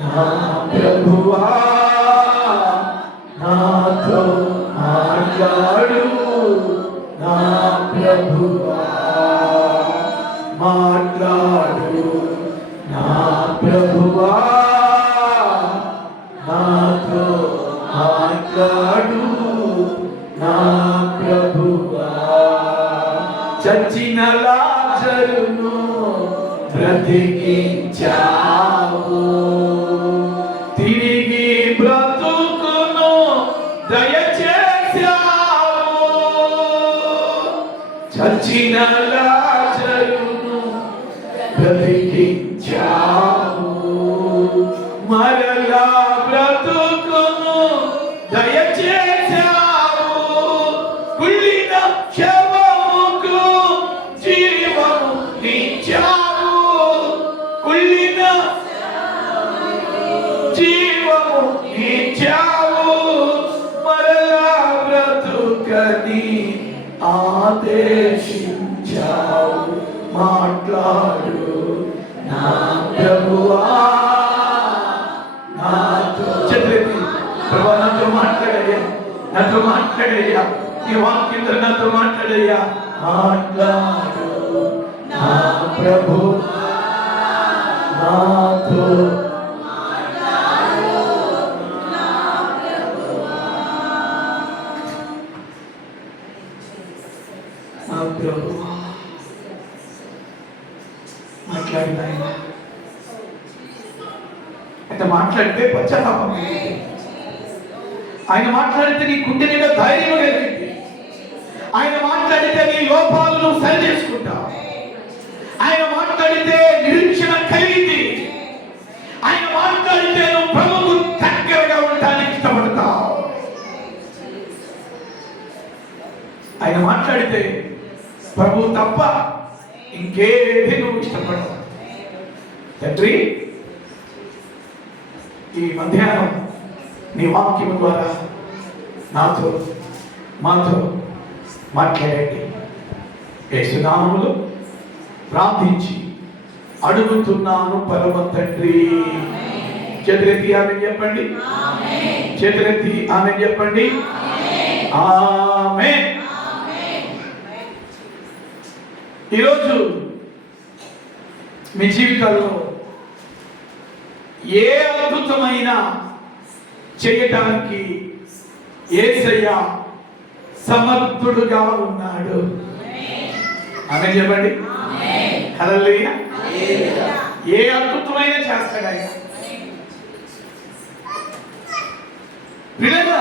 నా ప్రభువా నాతో మాట్లాడు నా ప్రభువా మాట్లాడు నా ప్రభువా నాతో మాట్లాడు నా ప్రభువా చచ్చిన లాజరును బ్రతికించావు తిరిగి బ్రతుకును దయచేశావు చచ్చిన లాజరును బ్రతికించావు మరలా బ్రతుకును దయచేశావు కుళ్ళిన శవముకు జీవము నిచ్చావు కుళ్ళిన జీవము నిచ్చావు మరలా బ్రతుకని ఆదేశించావు మాట్లాడు నా ప్రభువా నాతో చదివి ప్రభువా నాతో మాట్లాడయ్యా ఈ వాక్యంతో నాతో మాట్లాడయ్యా మాట్లాడు నా ప్రభు నాతో మాట్లాడిన ఆయన మాట్లాడితే పశ్చాత్తాపం ఆయన మాట్లాడితే నీ గుండె మీద ధైర్యం కలిగింది ఆయన మాట్లాడితే నీ లోపాలను సరి చేసుకుంటావు ఆయన మాట్లాడితే నిరీక్షణ కలిగింది ఆయన మాట్లాడితే నువ్వు ప్రభువుకు దగ్గరగా ఉండడానికి ఇష్టపడతావు ఆయన మాట్లాడితే ప్రభు తప్ప ఇంకేది నువ్వు ఇష్టపడవు తండ్రి ఈ మధ్యాహ్నం నీ వాక్యం ద్వారా నాతో మాతో మాట్లాడండి యేసునామములో ప్రార్థించి అడుగుతున్నాను పరమ తండ్రి చేతులెత్తి ఆమె చెప్పండి చేతులెత్తి ఆమె చెప్పండి ఆమేన్ ఈరోజు మీ జీవితాల్లో ఏ అద్భుతమైన చేయటానికి యేసయ్య సమర్థుడుగా ఉన్నాడు ఆమేన్ చెప్పండి హల్లెలూయా ఏ అద్భుతమైన చేస్తాడు ఆయన పిల్లగా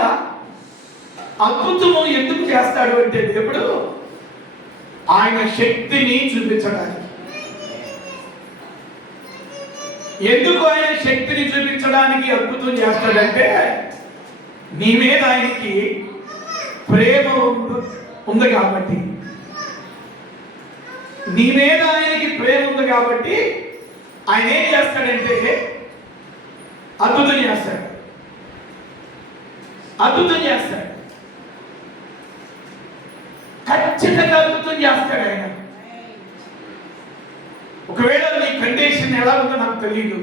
అద్భుతము ఎందుకు చేస్తాడు అంటే దేవుడు ఆయన శక్తిని చూపించడానికి ఎందుకు ఆయన శక్తిని చూపించడానికి అద్భుతం చేస్తాడంటే నీ మీద ఆయనకి ప్రేమ ఉంది కాబట్టి నీ మీద ఆయనకి ప్రేమ ఉంది కాబట్టి ఆయన ఏం చేస్తాడంటే అద్భుతం చేస్తాడు ఖచ్చితంగా అద్భుతం చేస్తాడు ఆయన ఒకవేళ నీ కండిషన్ ఎలా ఉందో నాకు తెలియదు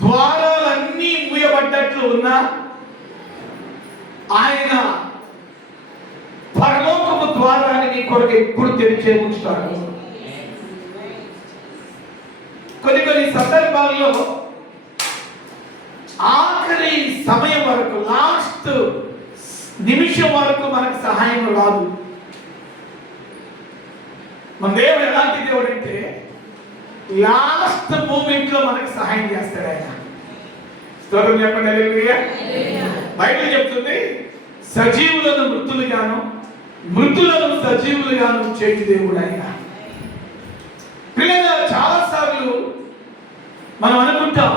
ద్వారాలన్నీ మూయబడ్డట్లు ఉన్నా ఆయన పరలోకపు ద్వారాన్ని నీ కొరకు ఎప్పుడు తెరిచే ఉంచుతాడు కొన్ని సందర్భాల్లో ఆఖరి సమయం వరకు లాస్ట్ నిమిషం వరకు మనకు సహాయం రాదు మన దేవుడు ఎలాంటి దేవుడు అంటే లాస్ట్ మూమెంట్ లో మనకు సహాయం చేస్తాడు ఆయన స్తోత్రం చెప్పండి హల్లెలూయా బైబిల్ చెప్తుంది సజీవులను మృతులుగాను మృతులను సజీవులుగాను చేయి దేవుడు ఆయన పిల్లలు చాలా సార్లు మనం అనుకుంటాం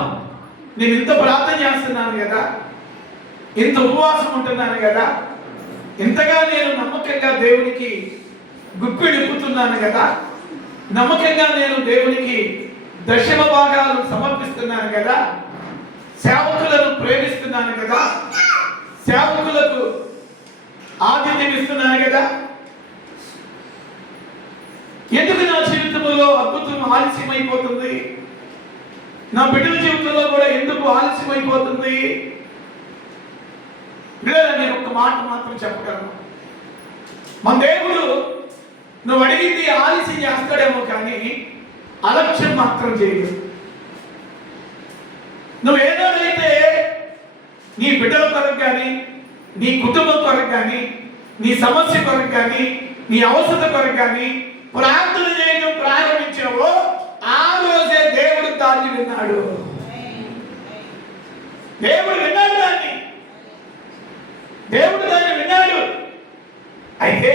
నేను ఇంత ప్రార్థన చేస్తున్నాను కదా ఇంత ఉపవాసం ఉంటున్నాను కదా ఇంతగా నేను నమ్మకంగా దేవునికి గుప్పిడిప్పుతున్నాను కదా నమ్మకంగా నేను దేవునికి దశమ భాగాలు సమర్పిస్తున్నాను కదా సేవకులను ప్రేమిస్తున్నాను కదా సేవకులకు ఆతిథ్యం ఇస్తున్నాను కదా ఎందుకు నా జీవితంలో అద్భుతం ఆలస్యమైపోతుంది నా బిడ్డల జీవితంలో కూడా ఎందుకు ఆలస్యం అయిపోతుంది? లేదా నేను ఒక్క మాట మాత్రం చెప్పగలను. మన దేవుడు నువ్వు అడిగింది ఆలస్యం చేస్తాడేమో కానీ అలక్ష్యం మాత్రం చేయడు. నువ్వు ఏదైతే నీ బిడ్డల కొరకు కానీ, నీ కుటుంబం కొరకు కానీ, నీ సమస్య కొరకు కానీ, నీ అవసరం కొరకు కానీ ప్రార్థన చేయడం ప్రారంభించావో ఆ రోజే దేవుడు దాన్ని విన్నాడు. దేవుడు విన్నాడు దాన్ని. దేవుడు దాన్ని విన్నాడు. అయితే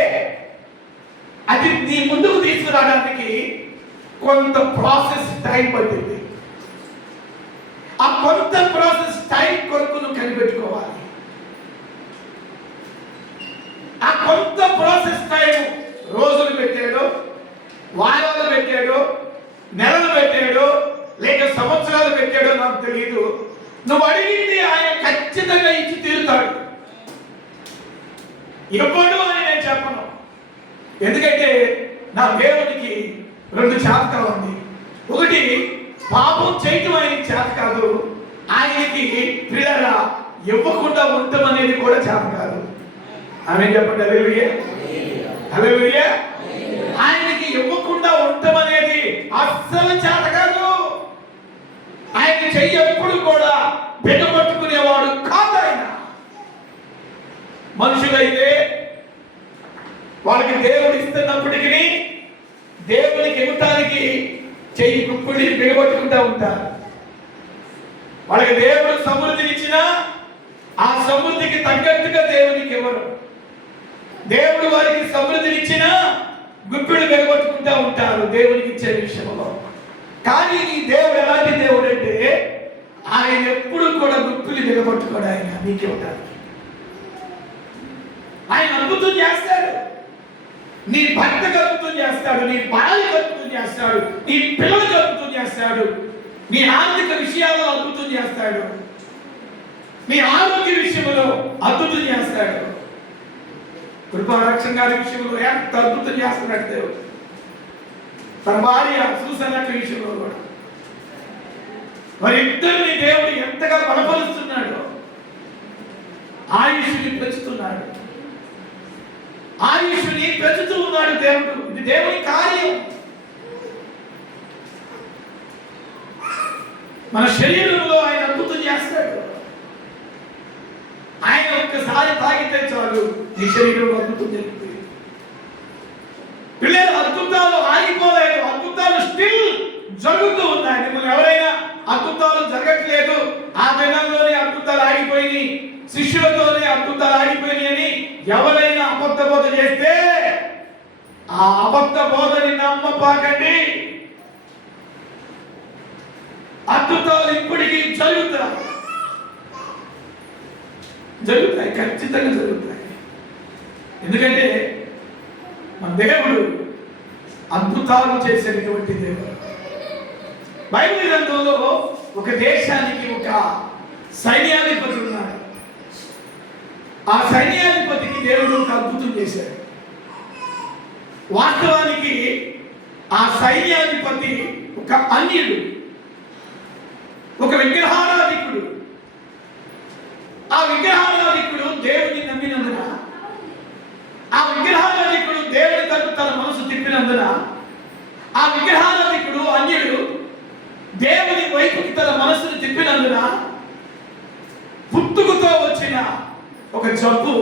అది నీ ముందుకు తీసుకురావడానికి కొంత ప్రాసెస్ టైం పట్టింది. ఆ కొంత ప్రాసెస్ టైం కొరకు నువ్వు కనిపెట్టుకోవాలి. ఆ కొంత ప్రాసెస్ టైం రోజులు పెట్టాడు, వారాలు పెట్టాడు, నెలలు పెట్టాడు, లేక సంవత్సరాలు పెట్టాడో నాకు తెలియదు. నువ్వు అడిగింది ఆయన ఖచ్చితంగా ఇచ్చి తీరుతాడు. ఎప్పుడు అని నేను చెప్పను. ఎందుకంటే నా దేవునికి రెండు జాతకాలు ఉంది. ఒకటి పాపం చేయటం ఆయనకి చేత కాదు, ఆయనకి ప్రియులారా ఇవ్వకుండా ఉండటం అనేది కూడా చేత కాదు. ఆమె చెప్పండి హల్లెలూయా, హల్లెలూయా. ఆయనకి ఇవ్వకుండా ఉండటం అనేది అస్సలు చేత కాదు. ఆయన చెయ్యి ఎప్పుడు కూడా బిగపట్టుకునేవాడు కాదు. ఆయన మనుషులైతే వాళ్ళకి దేవుడు ఇస్తున్నప్పటికీ దేవునికి ఇవ్వటానికి చెయ్యి కుప్పుడి బిగపట్టుకుంటా ఉంటారు. వాళ్ళకి దేవుడు సమృద్ధిని ఇచ్చినా ఆ సమృద్ధికి తగ్గట్టుగా దేవునికి ఇవ్వరు. దేవుడు వారికి సమృద్ధిని ఇచ్చినా గుప్పిడు బిగపట్టుకుంటా ఉంటారు దేవునికి ఇచ్చే విషయంలో. కానీ ఈ దేవుడు ఎలాంటి దేవుడు అంటే ఆయన ఎప్పుడు కూడా గుప్పిలు బిగపట్టుకోడు. ఆయన నీకు ఇవ్వటానికి ఆయన అద్భుతం చేస్తాడు. నీ భర్తకు అద్భుతం చేస్తాడు, నీ భార్యకు అద్భుతం చేస్తాడు, నీ పిల్లలకు అద్భుతం చేస్తాడు, నీ ఆర్థిక విషయాల్లో అద్భుతం చేస్తాడు, నీ ఆరోగ్య విషయంలో అద్భుతం చేస్తాడు. కృపారక్షణ గారి విషయంలో ఎంత అద్భుతం చేస్తున్నాడు దేవుడు. తన భార్య సూసన్నట్టు విషయంలో కూడా మరి ఇద్దరిని దేవుడు ఎంతగా బలపరుస్తున్నాడు. ఆయుష్ని పెంచుతున్నాడు, ఆయుష్ని పెంచుతూ ఉన్నాడు దేవుడు. ఇది దేవుని కార్యం. మన శరీరంలో ఆయన అద్భుతం చేస్తాడు. ఆయన ఒక్కసారి తాగితే చాలు నీ శరీరంలో అద్భుతం జరుగుతుంది. పిల్లలు అద్భుతాలు ఆగిపోలేదు, అద్భుతాలు స్టిల్ జరుగుతూ ఉన్నాయి. మిమ్మల్ని ఎవరైనా అద్భుతాలు జరగట్లేదు, ఆ దినంలోనే అద్భుతాలు ఆగిపోయి, శిష్యులతోనే అద్భుతాలు ఆగిపోయినాయి అని ఎవరైనా అబద్ధ బోధ చేస్తే ఆ అబద్ధ బోధని నమ్మపాకండి. అద్భుతాలు ఇప్పటికీ జరుగుతాయి, జరుగుతాయి, ఖచ్చితంగా జరుగుతాయి. ఎందుకంటే మన దేవుడు అద్భుతాలు చేసేటువంటి దేవుడు. బైబిల్ గ్రంథంలో ఒక దేశానికి ఒక సైన్యాధిపతి ఉన్నాడు. ఆ సైన్యాధిపతికి దేవుడు ఒక అద్భుతం చేశాడు. వాస్తవానికి ఆ సైన్యాధిపతి ఒక అన్యుడు, ఒక విగ్రహారాధికుడు. ఆ విగ్రహారాధికుడు దేవుని నమ్మినందున, ఆ విగ్రహారాధికుడు దేవుని తట్టు తన మనసు తిప్పినందున, ఆ విగ్రహారాధికుడు అన్యుడు దేవుని వైపుకి తన మనసును తిప్పినందున పుట్టుకతో వచ్చిన ఒక జబ్బు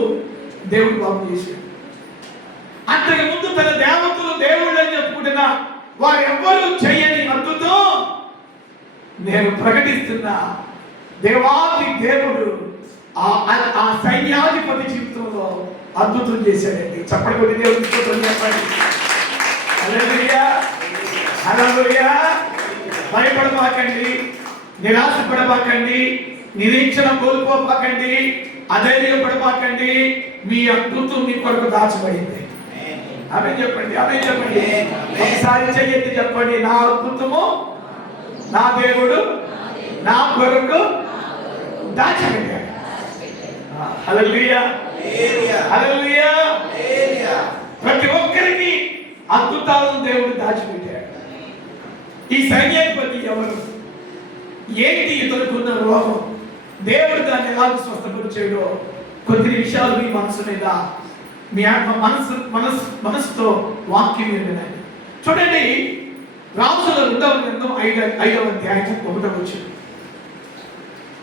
దేవుడు బాగు చేశాడు. అంతకు ముందు తన దేవతలు దేవుళ్ళు అని చెప్పుకుంటున్న వారు ఎవ్వరూ చేయని అద్భుతం నేను ప్రకటిస్తున్నా. దేవాది దేవుడు ఆ సైన్యాధిపతి జీవితంలో అద్భుతం చేశాడండి. చప్పటి కొద్ది దేవుడికి స్తోత్రం చెప్పండి. హల్లెలూయా, హల్లెలూయా. భయపడబాకండి, నిరాశపడబాకండి, నిరీక్షణ కోల్పోబాకండి, అధైర్యపడబాకండి. మీ అద్భుతం మీ కొరకు దాచబడింది. ఆమె చెప్పండి, ఆమె చెప్పండి. ఒకసారి చెయ్యెత్తి చెప్పండి, నా అద్భుతము నా దేవుడు నా కొరకు దాచబడ్డాడు. హల్లెలూయా, హల్లెలూయా. ప్రతి ఒక్కరికి అద్భుతాలను దేవుడు దాచిపెట్టాడు. ఈ సైన్యాధిపతి ఎవరు? ఏంటి ఇతరుకున్న రోగం, దేవుడు దాన్ని ఎలా స్వస్థపరిచాడో కొన్ని విషయాలు మీ మనసు మీద, మీ మనసుతో వాక్యం వినండి. చూడండి, రాజుల 2వ గ్రంథం 5వ అధ్యాయం 1వ వచనం.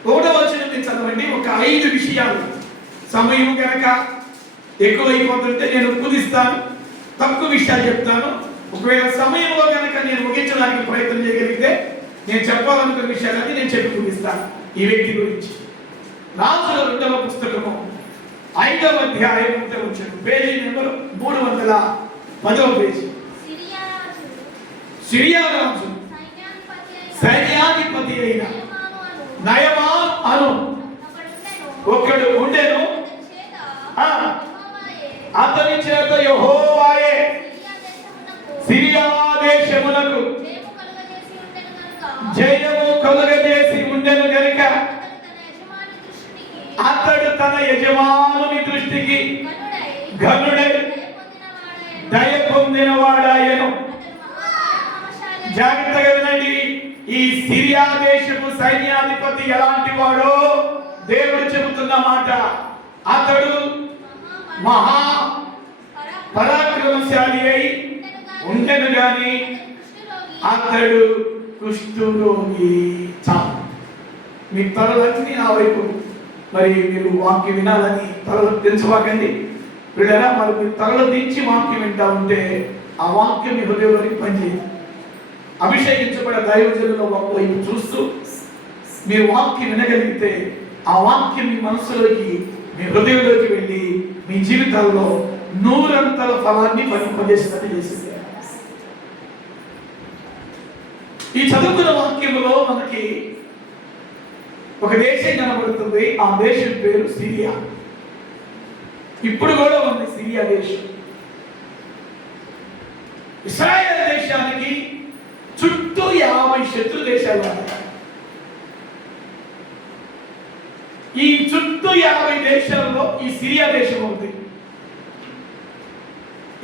1వ వచనం నుంచి చదవండి. ఒక 5 విషయాలు. సమయం కనుక ఎక్కువైపోతుంటే నేను కుదిస్తాను, తక్కువ విషయాలు చెప్తాను. ఒకవేళ సమయంలో కనుక నేను ముగించడానికి ప్రయత్నం చేయగలిగితే నేను చెప్పాలనుకున్న విషయాలన్నీ నేను చెప్పి ముగిస్తాను. ఈ వ్యక్తి గురించి రాజుల 2వ పుస్తకము 5వ అధ్యాయం 1వ వచనం, పేజీ నెంబర్ 310వ పేజీ. సిరియా రాజు సైన్యాధిపతి అయిన నయమాను అను ఒకడు ఉండెను. అతని చేత యెహోవాయే సిరియా దేశమునకు జయము కలుగజేసి ఉండెను గనుక అతడు తన యజమానుని దృష్టికి ఘనుడై దయ పొందినవాడాయను. జాగ్రత్తగా వినండి. ఈ సిరియా దేశపు సైన్యాధిపతి ఎలాంటి వాడో దేవుడు చెబుతున్న మాట. అతడు మహా పరాక్రమశాలి అయి ఉండెను గాని అతడు కుష్ఠరోగి. చాలు, మీ తలలన్నీ నా వైపు. మరి మీరు వాక్యం వినాలని తలలు తెలుసుకోకండి వీళ్ళరా. మరి మీరు తలలు దించి వాక్యం వింటా ఉంటే ఆ వాక్యం మీ హృదయంలోకి పనిచేయదు. అభిషేకించబడే దైవజనుల వైపు చూస్తూ మీరు వాక్యం వినగలిగితే ఆ వాక్యం మీ మనసులోకి, మీ హృదయంలోకి వెళ్ళి మీ జీవితాల్లో 100 ఫలాన్ని ఫలింపజేసినట్టు చేసింది. ఈ చదువుకున్న వాక్యంలో మనకి ఒక దేశం కనబడుతుంది. ఆ దేశం పేరు సిరియా. ఇప్పుడు కూడా ఉంది సిరియా దేశం. ఇశ్రాయేల్ దేశానికి చుట్టూ 50 శత్రు దేశాలు ఉన్నాయి. ఈ చుట్టూ 50 దేశాల్లో ఈ సిరియా దేశం ఉంది.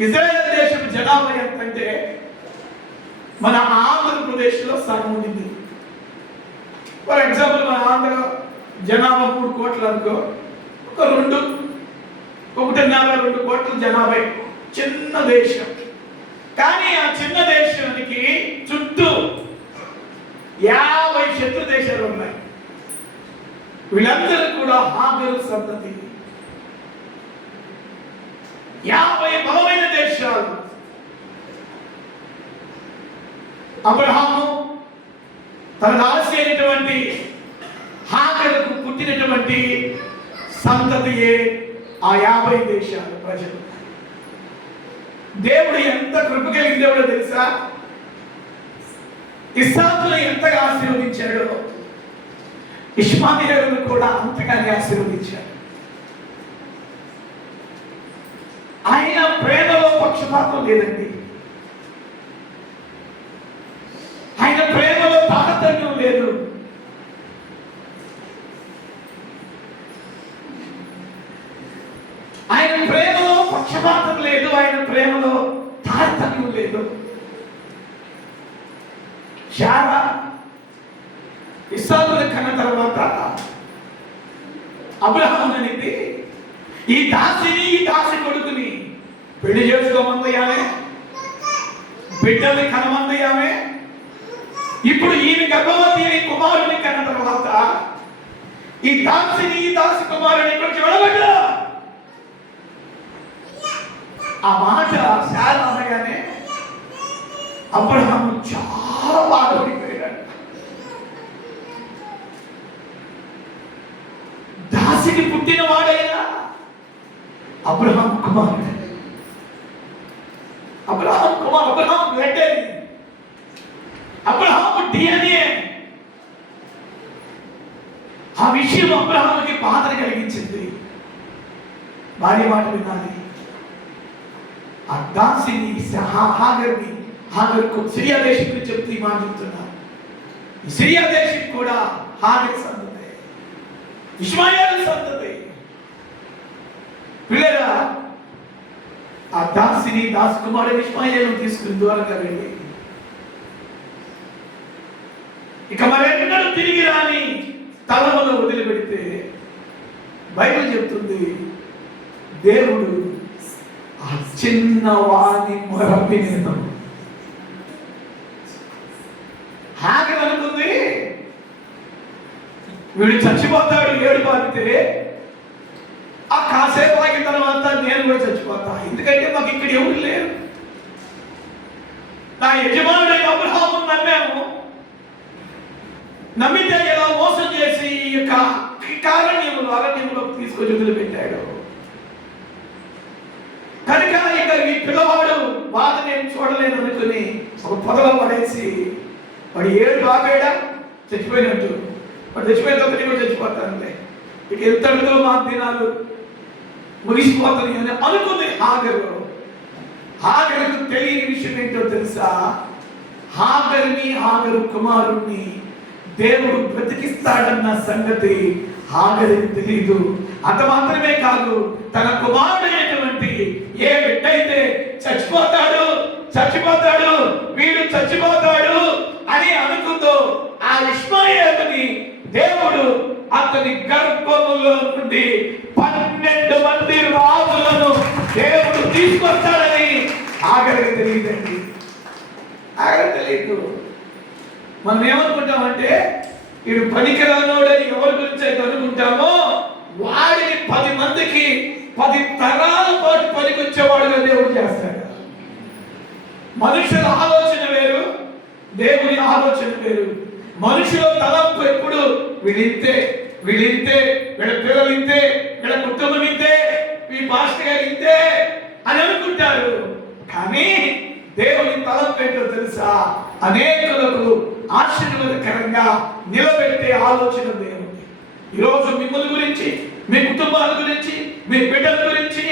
ఇజ్రాయెల్ దేశం జనాభా ఎంతంటే మన ఆంధ్రప్రదేశ్లో సగం ఉంది. ఫర్ ఎగ్జాంపుల్ మన ఆంధ్ర జనాభా 3 కోట్లు అనుకో, ఒక 1.5-2 కోట్ల జనాభా. చిన్న దేశం. కానీ ఆ చిన్న దేశానికి చుట్టూ 50 శత్రు దేశాలు ఉన్నాయి. వీళ్ళందరూ కూడా హాగరు సంతతి. 50 బలమైన దేశాలు. అబ్రహాము తన దాసి అయినటువంటి హాగరుకు పుట్టినటువంటి సంతతియే ఆ 50 దేశాలు ప్రజలు. దేవుడు ఎంత కృప కలిగిన దేవుడో తెలుసా? ఇస్సాకును ఎంతగా ఆశీర్వదించాడో ఇష్మాయేలును కూడా అంతగానే ఆశీర్వదించాడు. ఆయన ప్రేమలో పక్షపాతం లేదండి. ఆయన ప్రేమలో తారతమ్యం లేదు. ఆయన ప్రేమలో పక్షపాతం లేదు. ఆయన ప్రేమలో తారతమ్యం లేదు. శారా ఇస్సాకును కన్న తర్వాత అబ్రహాము అనేది ఈ దాసిని, ఈ దాసి కొడుకుని పెళ్లి చేసుకోమందయామే, బిడ్డల్ని కనమందయామే. ఇప్పుడు ఈయన గర్భవతి అయి కుమారుని కన్న తర్వాత ఈ దాసిని, ఈ దాసి కుమారుని కొంచెం వెళ్ళబడ్డా. ఆ మాట శారా అనగానే అబ్రహాము చాలా బాధపడిపోయాడు. దాసికి పుట్టిన వాడైనా అబ్రహాం కుమారుడు. Abraham Kumar, Abraham blood, Abraham DNA. ఆ విషయం అబ్రహాముకి బాధను కలిగించింది. భార్య మాట వినాలి. ఆ దాసిని హాగర్ని, హాగర్కు సిరియా దేశం గురించి చెప్తూ ఈ మాట చెప్తున్నా. సిరియా దేశం కూడా హాగర్ సంతతి, ఇష్మాయేలు సంతతి. పిల్లరా, ఆ దాసిని, దాసి కుమారుడు ఇష్మాయేలు తీసుకుని దూరంగా వెళ్ళి ఇక మరెన్నడూ తిరిగి రాని స్థలమును వదిలిపెడితే బైబిల్ చెప్తుంది దేవుడు ఆ చిన్నవాని మొర వినేను. హాగర్ అనుకుంది వీడు చచ్చిపోతాడు ఏడుపు ఆగితే, ఆ కాసేపు ఆగిన తర్వాత నేను కూడా చచ్చిపోతా, ఎందుకంటే మాకు ఇక్కడ ఎవరు లేరు. నా యజమానుడైన అబ్రహామును నమ్మాము, నమ్మితే ఎలా మోసం చేసి ఈ యొక్క అరణ్యంలో తీసుకొని వదిలిపెట్టాడు. కనుక ఇక ఈ పిల్లవాడు బాధ నేను చూడలేను అనుకుని ఒక పొదలో పడేసి వాడు ఏడు బాగాడా చచ్చిపోయినట్టు, వాడు చచ్చిపోయిన తర్వాత కూడా చచ్చిపోతానులే, ఇక ఎంతటితో మా దినాలు ముగిసిపోతాయి అని అనుకుంది హాగరు. హాగరుకు తెలియని విషయం ఏంటో తెలుసా? హాగరు కుమారుణ్ణి దేవుడు బ్రతికిస్తాడన్న సంగతి హాగరుకు తెలియదు. అంత మాత్రమే కాదు, తన కుమారుడైనటువంటి ఏ బిడ్డైతే చచ్చిపోతాడు వీడు చచ్చిపోతాడు అని అనుకుందో ఆ ఇష్మాయేలుని దేవుడు అతని గర్భములో నుండి 12 మంది రాజులను దేవుడు తీసుకొస్తాడని హాగరుకు తెలియదండి. హాగరుకు తెలియదు. మనం ఏమనుకుంటామంటే వీడు పనికిరానోడని ఎవరి గురించి అయితే అనుకుంటామో వాడిని 10 మందికి 10 తరాల పాటు పనికొచ్చేవాడుగా దేవుడు చేస్తాడు. మనుషుల ఆలోచన వేరు, దేవుని ఆలోచన వేరు. మనుషుల తలంపు ఎప్పుడు వీళ్ళింతే, వీళ్ళ పిల్లలు ఇంతే, వీళ్ళ కుటుంబం ఇంతే, ఈ పాస్టర్ గారు ఇంతే అని అనుకుంటారు. కానీ దేవుని తలంపు ఏంటో తెలుసా? అనేకులకు ఆశీర్వాదకరంగా నిలబెట్టే ఆలోచన దేవుడి. ఈరోజు మిమ్మల్ని గురించి, మీ కుటుంబాల గురించి, మీ బిడ్డల గురించి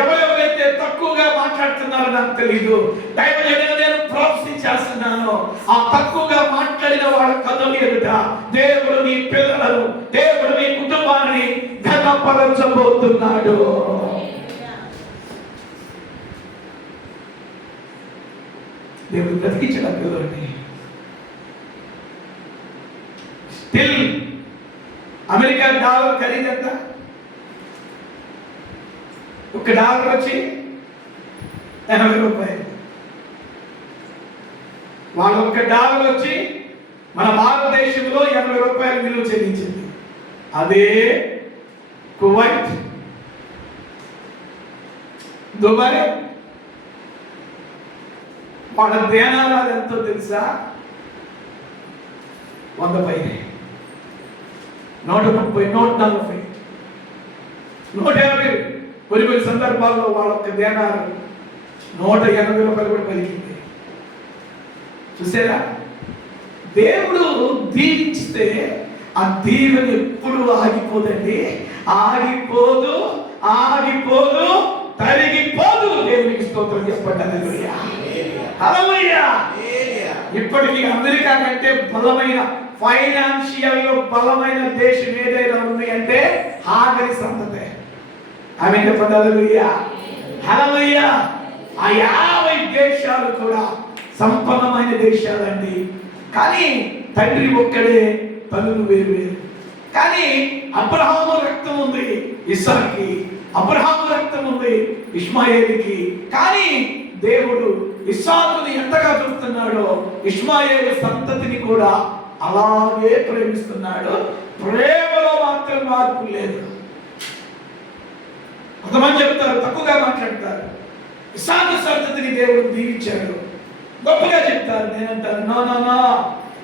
ఎవరెవరైతే తక్కువగా మాట్లాడుతున్నారో నాకు తెలియదు. దైవజనులు నేను ప్రాఫెసీ చేస్తున్నాను, ఆ తక్కువగా మాట్లాడిన వాళ్ళ కథలు ఎదుట దేవుడు మీ పిల్లలను, దేవుడు మీ కుటుంబాన్ని ఘనపరచబోతున్నాడు. దేవుడు బ్రతికించడం పిల్లల్ని. స్టిల్ అమెరికా డాలర్ ఖరీదు ఎంత? $1 వచ్చి 80 రూపాయలు. వాళ్ళ $1 వచ్చి మన భారతదేశంలో 80 రూపాయలు విలువ చెల్లించింది. అదే కువైట్, దుబాయ్, వాళ్ళ దేనాలు ఎంతో తెలుసా? 100 పైనే, 130, 140, 150. కొన్ని సందర్భాల్లో వాళ్ళ యొక్క దేనాలు 180 రూపాయలు కూడా పలికింది. చూసారా? దేవుడు దీవించితే ఆ దీవెన ఎప్పుడు ఆగిపోదండి, ఆగిపోదు, తరిగిపోదు. దేవునికి స్తోత్రం చెప్పండి. హల్లెలూయా, హల్లెలూయా. ఇప్పటికీ అమెరికా కంటే బలమైన, ఫైనాన్షియల్ లో బలమైన దేశం ఏదైనా ఉంది అంటే హాగరి సంతతే. ఆమె చెప్పండి. హల్లెలూయా, హల్లెలూయా. ఆ 50 దేశాలు కూడా సంపన్నమైన దేశాలండి. కానీ తండ్రి ఒక్కడే, తల్లులు వేరు వేరు. కానీ అబ్రహాము రక్తం ఉంది ఇస్సాకుకి, అబ్రహాము రక్తం ఉంది ఇష్మాయేలుకి. కానీ దేవుడు ఇస్సాకుని ఎంతగా చూస్తున్నాడో ఇష్మాయేలు సంతతిని కూడా అలాగే ప్రేమిస్తున్నాడు. ప్రేమలో మాత్రం మార్పు లేదు. కొంతమంది చెప్తారు, తక్కువగా మాట్లాడతారు, ఇస్సాకు సంతతిని దేవుడు దీవించాడు, గొప్పగా చెప్తారు. నేనంటాను, నో,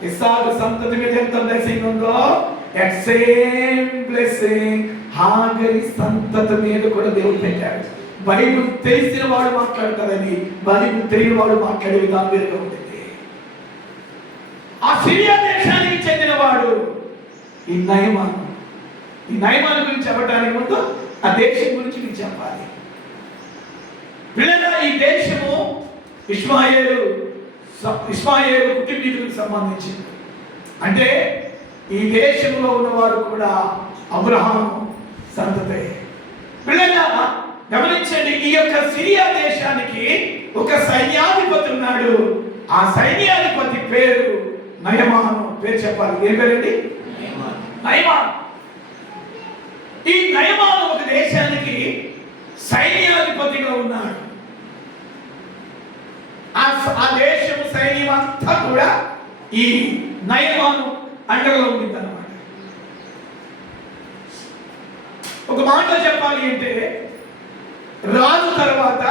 ఇస్సాకు సంతతి మీద ఎంత బ్లెస్సింగ్ ఉందో దట్ సేమ్ బ్లెస్సింగ్ హాగరి సంతతి మీద కూడా దేవుడు పెట్టాడు. బైబిల్ తెలిసిన వాడు మాట్లాడతారని, బైబిల్ తెలియని వాడు మాట్లాడే విధానం వేరుగా ఉంటుంది. ఆ సిరియా దేశానికి చెందిన వాడు ఈ నయమాను గురించి చెప్పడానికి ముందు ఆ దేశం గురించి మీకు చెప్పాలి. పిల్లల ఈ దేశము ఇష్మాయేలు కుటుంబీకులకు సంబంధించింది. అంటే ఈ దేశంలో ఉన్నవారు కూడా అబ్రహాము సంతతే. పిల్లల గమనించండి, ఈ యొక్క సిరియా దేశానికి ఒక సైన్యాధిపతి ఉన్నాడు. ఆ సైన్యాధిపతి పేరు నయమాను. పేరు చెప్పాలి. ఏం పేరండి? నయమాను. ఈ నయమాను ఒక దేశానికి సైన్యాధిపతిగా ఉన్నాడు. ఆ దేశం సైన్యం అంతా కూడా ఈ నయమాను అండర్లో ఉండింది అన్నమాట. ఒక మాటలో చెప్పాలి అంటే రాజు తర్వాత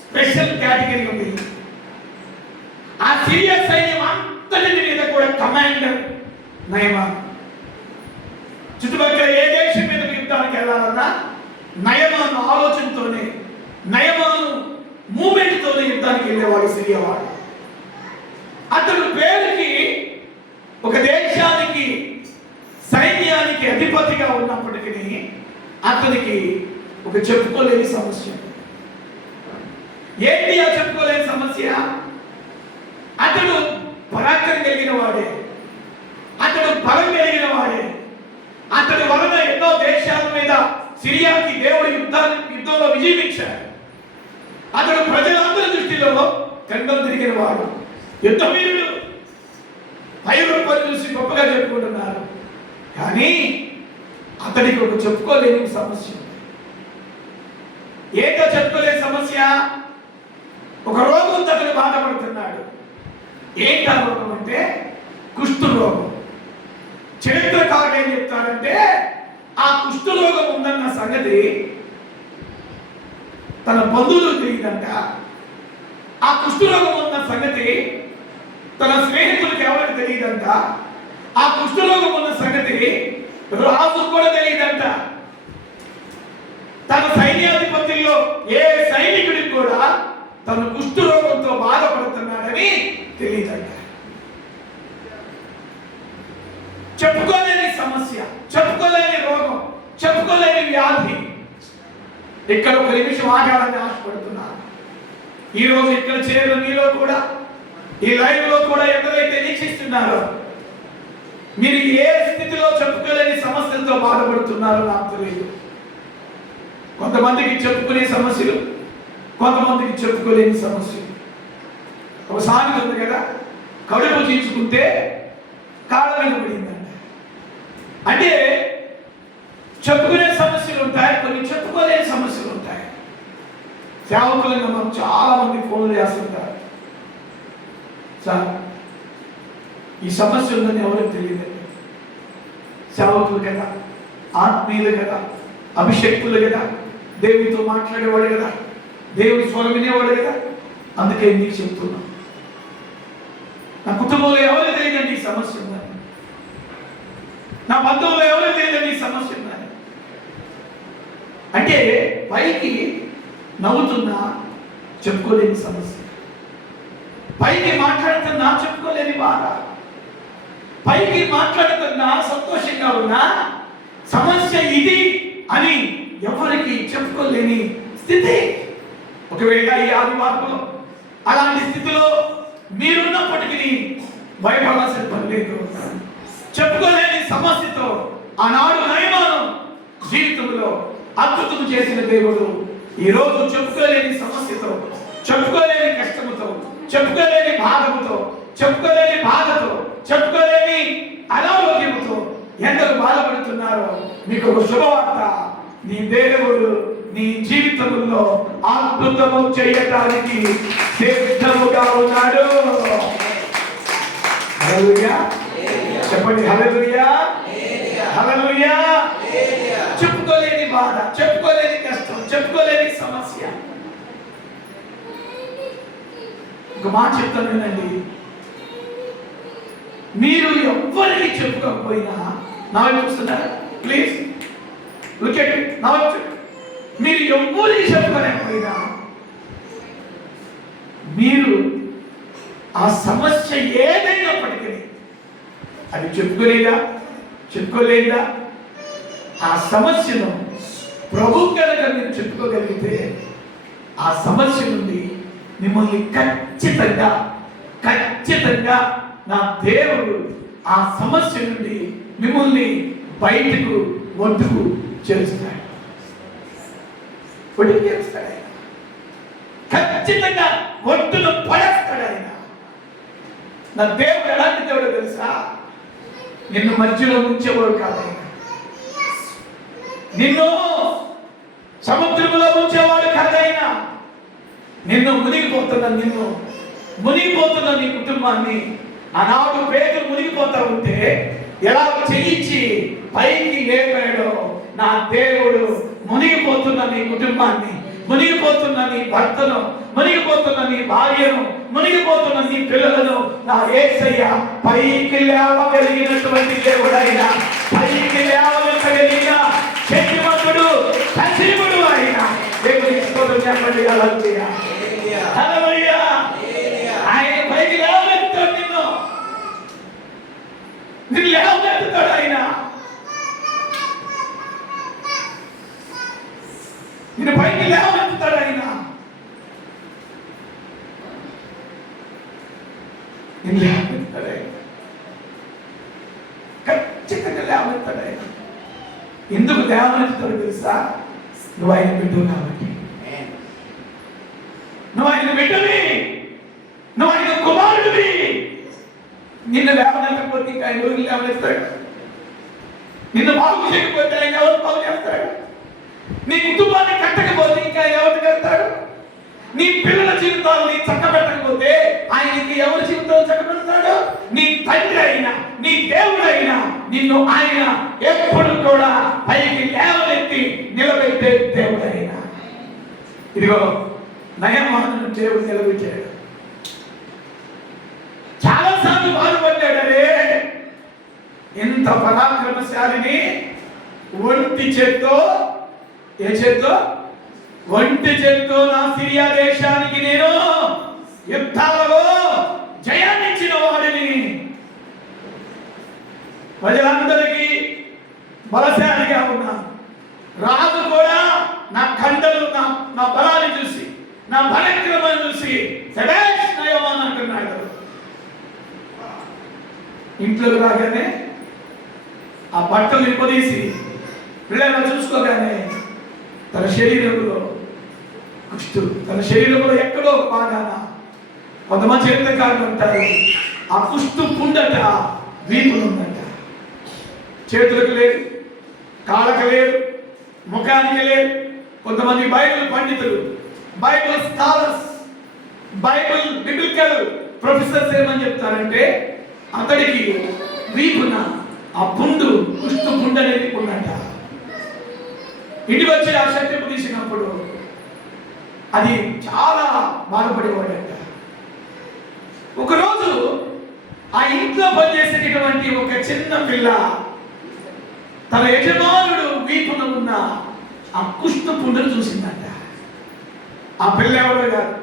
స్పెషల్ కేటగిరీ ఉంది. ఆ సిరియా సైన్యం అంతటి మీద కూడా కమాండర్ నయమాను. చుట్టుపక్కల ఏ దేశం మీద యుద్ధానికి వెళ్ళాలన్నా నయమాను ఆలోచనతోనే, నయమాను మూమెంట్ తోనే యుద్ధానికి వెళ్ళేవాడు సిరియా వాడు. అతడు పేరుకి ఒక దేశానికి సైన్యానికి అధిపతిగా ఉన్నప్పటికీ అతనికి ఒక చెప్పుకోలేని సమస్య. ఏంటి ఆ చెప్పుకోలేని సమస్య? అతడు పరాక్రమం కలిగిన వాడే, అతడు బలం కలిగిన వాడే, అతడి వలన ఎన్నో దేశాల మీద సిరియాకి దేవుడు యుద్ధంలో విజయించాడు. అతడు ప్రజలందరి దృష్టిలో కండం తిరిగిన వాడు, యుద్ధ వీరుడు. ఐరోపా చూసి గొప్పగా చెప్పుకుంటున్నారు. కానీ అతడికి ఒక చెప్పుకోలేని సమస్య. ఏంటో చెప్పుకోలేని సమస్య? ఒక రోగంతో అతడు బాధపడుతున్నాడు. ఏంటా రోగం అంటే కుష్టు రోగం. చరిత్రకారులు ఏం చెప్తారంటే ఆ కుష్టు రోగం ఉందన్న సంగతి తన బంధువులకు తెలియదంట. ఆ కుష్టు రోగం ఉన్న సంగతి తన స్నేహితులకు ఎవరికి తెలియదంట. ఆ కుష్ఠరోగం ఉన్న సంగతి రాజు కూడా తెలియదంట. తన సైన్యాధిపతుల్లో ఏ సైనికుడికి కూడా తన కుష్ఠరోగంతో బాధపడుతున్నాడని తెలియదంట. చెప్పుకోలేని సమస్య, చెప్పుకోలేని రోగం, చెప్పుకోలేని వ్యాధి. ఇక్కడ ఒక నిమిషం ఆగాలని ఆశపడుతున్నాను. ఈరోజు ఇక్కడ చేరిన మీలో కూడా, ఈ లైవ్ లో కూడా ఎవరైతే వీక్షిస్తున్నారో మీరు ఏ స్థితిలో చెప్పుకోలేని సమస్యలతో బాధపడుతున్నారో నాకు తెలియదు. కొంతమందికి చెప్పుకునే సమస్యలు, కొంతమందికి చెప్పుకోలేని సమస్యలు. ఒక సామెత ఉంది కదా, కడుపు చీల్చుకుంటే కాళ్ళ మీద పడిందంట. అంటే చెప్పుకునే సమస్యలు ఉంటాయి, కొన్ని చెప్పుకోలేని సమస్యలు ఉంటాయి. సేవకులుగా మనం చాలా మంది ఫోన్లు చేస్తుంటారు. సార్ ఈ సమస్య ఉందని ఎవరికి తెలియదండి. సేవకులు కదా, ఆత్మీయులు కదా, అభిషేక్తులు కదా, దేవుడితో మాట్లాడేవాడు కదా, దేవుడి స్వరం వినేవాడు కదా. అందుకే నీకు చెప్తున్నా, నా కుటుంబంలో ఎవరికి తెలియదండి ఈ సమస్య ఉందని, నా బంధువులో ఎవరికి తెలియదండి ఈ సమస్య ఉందని. అంటే పైకి నవ్వుతున్నా చెప్పుకోలేని సమస్య, పైకి మాట్లాడుతున్నా చెప్పుకోలేని బాధ, పైకి మాట్లాడుతున్నా సంతోషంగా ఉన్నా సమస్య ఇది అని ఎవరికి చెప్పుకోలేని స్థితి. ఒకవేళ ఈ ఆదివారంలో అలాంటి స్థితిలో మీరున్నప్పటికీ భయపడాల్సిన పని లేదు. చెప్పుకోలేని సమస్యతో ఆనాడు నయమాను జీవితంలో అద్భుతం చేసిన దేవుడు ఈరోజు చెప్పుకోలేని సమస్యతో, చెప్పుకోలేని కష్టముతో, చెప్పుకోలేని బాధముతో, చెప్పుకోలేని బాధతో, చెప్పుకోలేని అనారోగ్యముతో ఎందరు బాధపడుతున్నారో మీకు ఒక శుభవార్త. నీ దేవుడు నీ జీవితంలో అద్భుతము చేయటానికి సిద్ధముగా ఉన్నాడు. హల్లెలూయా చెప్పండి. హల్లెలూయా హల్లెలూయా. చెప్పుకోలేని బాధ, చెప్పుకోలేని కష్టం, చెప్పుకోలేని సమస్య. ఒక మాట చెప్తాను వినండి. మీరు ఎవ్వరికి చెప్పుకోకపోయినా, నా వైపు చూస్తున్నారా ప్లీజ్ లుక్ ఎట్ ఇట్, నా వైపు. మీరు ఎవ్వరికి చెప్పుకోలేకపోయినా మీరు ఆ సమస్య ఏదైనప్పటికీ అది చెప్పుకోలేదా ఆ సమస్యను ప్రభు కనుక మీరు చెప్పుకోగలిగితే ఆ సమస్య నుండి మిమ్మల్ని ఖచ్చితంగా నా దేవుడు ఆ సమస్య నుండి మిమ్మల్ని బయటకు ఒడ్డుకు చేరుస్తాడు. ఒడ్డుకు చేరుస్తాడు ఆయన. ఖచ్చితంగా ఒడ్డును పడేస్తాడు ఆయన. నా దేవుడు ఎలాంటి దేవుడో తెలుసా? నిన్ను మధ్యలో ఉంచేవాడు కాదు ఆయన. నిన్ను సముద్రంలో ఉంచేవాడు కాదు ఆయన. నిన్ను మునిగిపోతున్న నీ కుటుంబాన్ని ఆనాడు పేదలు మునిగిపోతా ఉంటే ఎలా చేయించి పైకి లేపాడో నా దేవుడు మునిగిపోతున్న నీ కుటుంబాన్ని, మునిగిపోతున్న నీ భర్తను, మునిగిపోతున్న నీ భార్యను, మునిగిపోతున్న నీ పిల్లలను నా యేసయ్య పైకి లేవగలిగినటువంటి దేవుడైన, పైకి లేవగలిగిన శక్తిమంతుడు, సజీవుడు ఆయన. దేవుని స్తోత్రం చెప్పండి. హల్లెలూయా, హల్లెలూయా. ఆయన పైకి లేవగలుగుతాడు, నిన్ను లేవగలుగుతాడు ఆయన. నిన్ను పైకి లేవగలుగుతాడు ఆయన. నిన్ను లేవగలుగుతాడు ఆయన. ఖచ్చితంగా లేవగలుగుతాడు ఆయన. ఎందుకు లేవగలుగుతాడు తెలుసా? నువ్వు ఆయన బిడ్డవు కాబట్టి. నువ్వు ఆయన బిడ్డవి, నువ్వు ఆయన కుమారుడివి. నిన్ను లేవనకపోతే ఇంకా ఆయన ఎవరు లేవనేస్తాడు? నిన్ను బాగు చేయకపోతే ఆయన ఎవరు బాగు చేస్తాడు? నీ కుటుంబాన్ని కట్టకపోతే ఇంకా ఆయన ఎవరు కడతాడు? నీ పిల్లల జీవితాలని చక్కబెట్టకపోతే ఆయనకి ఎవరి జీవితాలు చక్కబెడతాడు? నీ తండ్రి అయినా, నీ దేవుడైనా నిన్ను ఆయన ఎప్పుడు కూడా పైకి లేవనెత్తి నిలబెట్టే దేవుడైనా. ఇదిగో నయమాను దేవుడు నిలబెట్టాడు. చాలాసార్లు బాధపడ్డాడరే, ఇంత పరాక్రమశాలిని ఒంటి చేత్తో, ఏ చేత్తో? ఒంటి చేత్తో నా సిరియా దేశానికి నేను యుద్ధాలలో జయాన్నిచ్చిన వాడిని, ప్రజలందరికీ బలశాలిగా ఉన్నా, రాజు కూడా నా కండలు, నా బలాన్ని చూసి, నా పరాక్రమాన్ని చూసి శభాష్ నయమాన్ అంటున్నాడు. ఇంట్లోకి రాగానే ఆ బట్టలు విప్పదీసి పిల్లలను చూసుకోగానే తన శరీరంలో కుష్టు, తన శరీరంలో ఎక్కడో బాగాన, కొంతమంది చరిత్రకారులు అంటారు ఆ కుష్టు పుండట వీపునుందట. చేతులకు లేదు, కాళ్ళకు లేదు, ముఖానికి లేదు. కొంతమంది బైబిల్ పండితులు, Bible scholars, Bible biblical professors ఏమని చెప్తారంటే అతడికి వీపున ఆ పుండు, కుష్టు పుండు అనేది ఉందంట. ఇంటికి వచ్చి ఆ శక్తి తీసినప్పుడు అది చాలా బాధపడేవాడంట. ఒకరోజు ఆ ఇంట్లో పనిచేసేటటువంటి ఒక చిన్న పిల్ల తన యజమానుడు వీపున ఉన్న ఆ కుష్టు పుండును చూసిందంట. ఆ పిల్ల ఎవరు కాదు,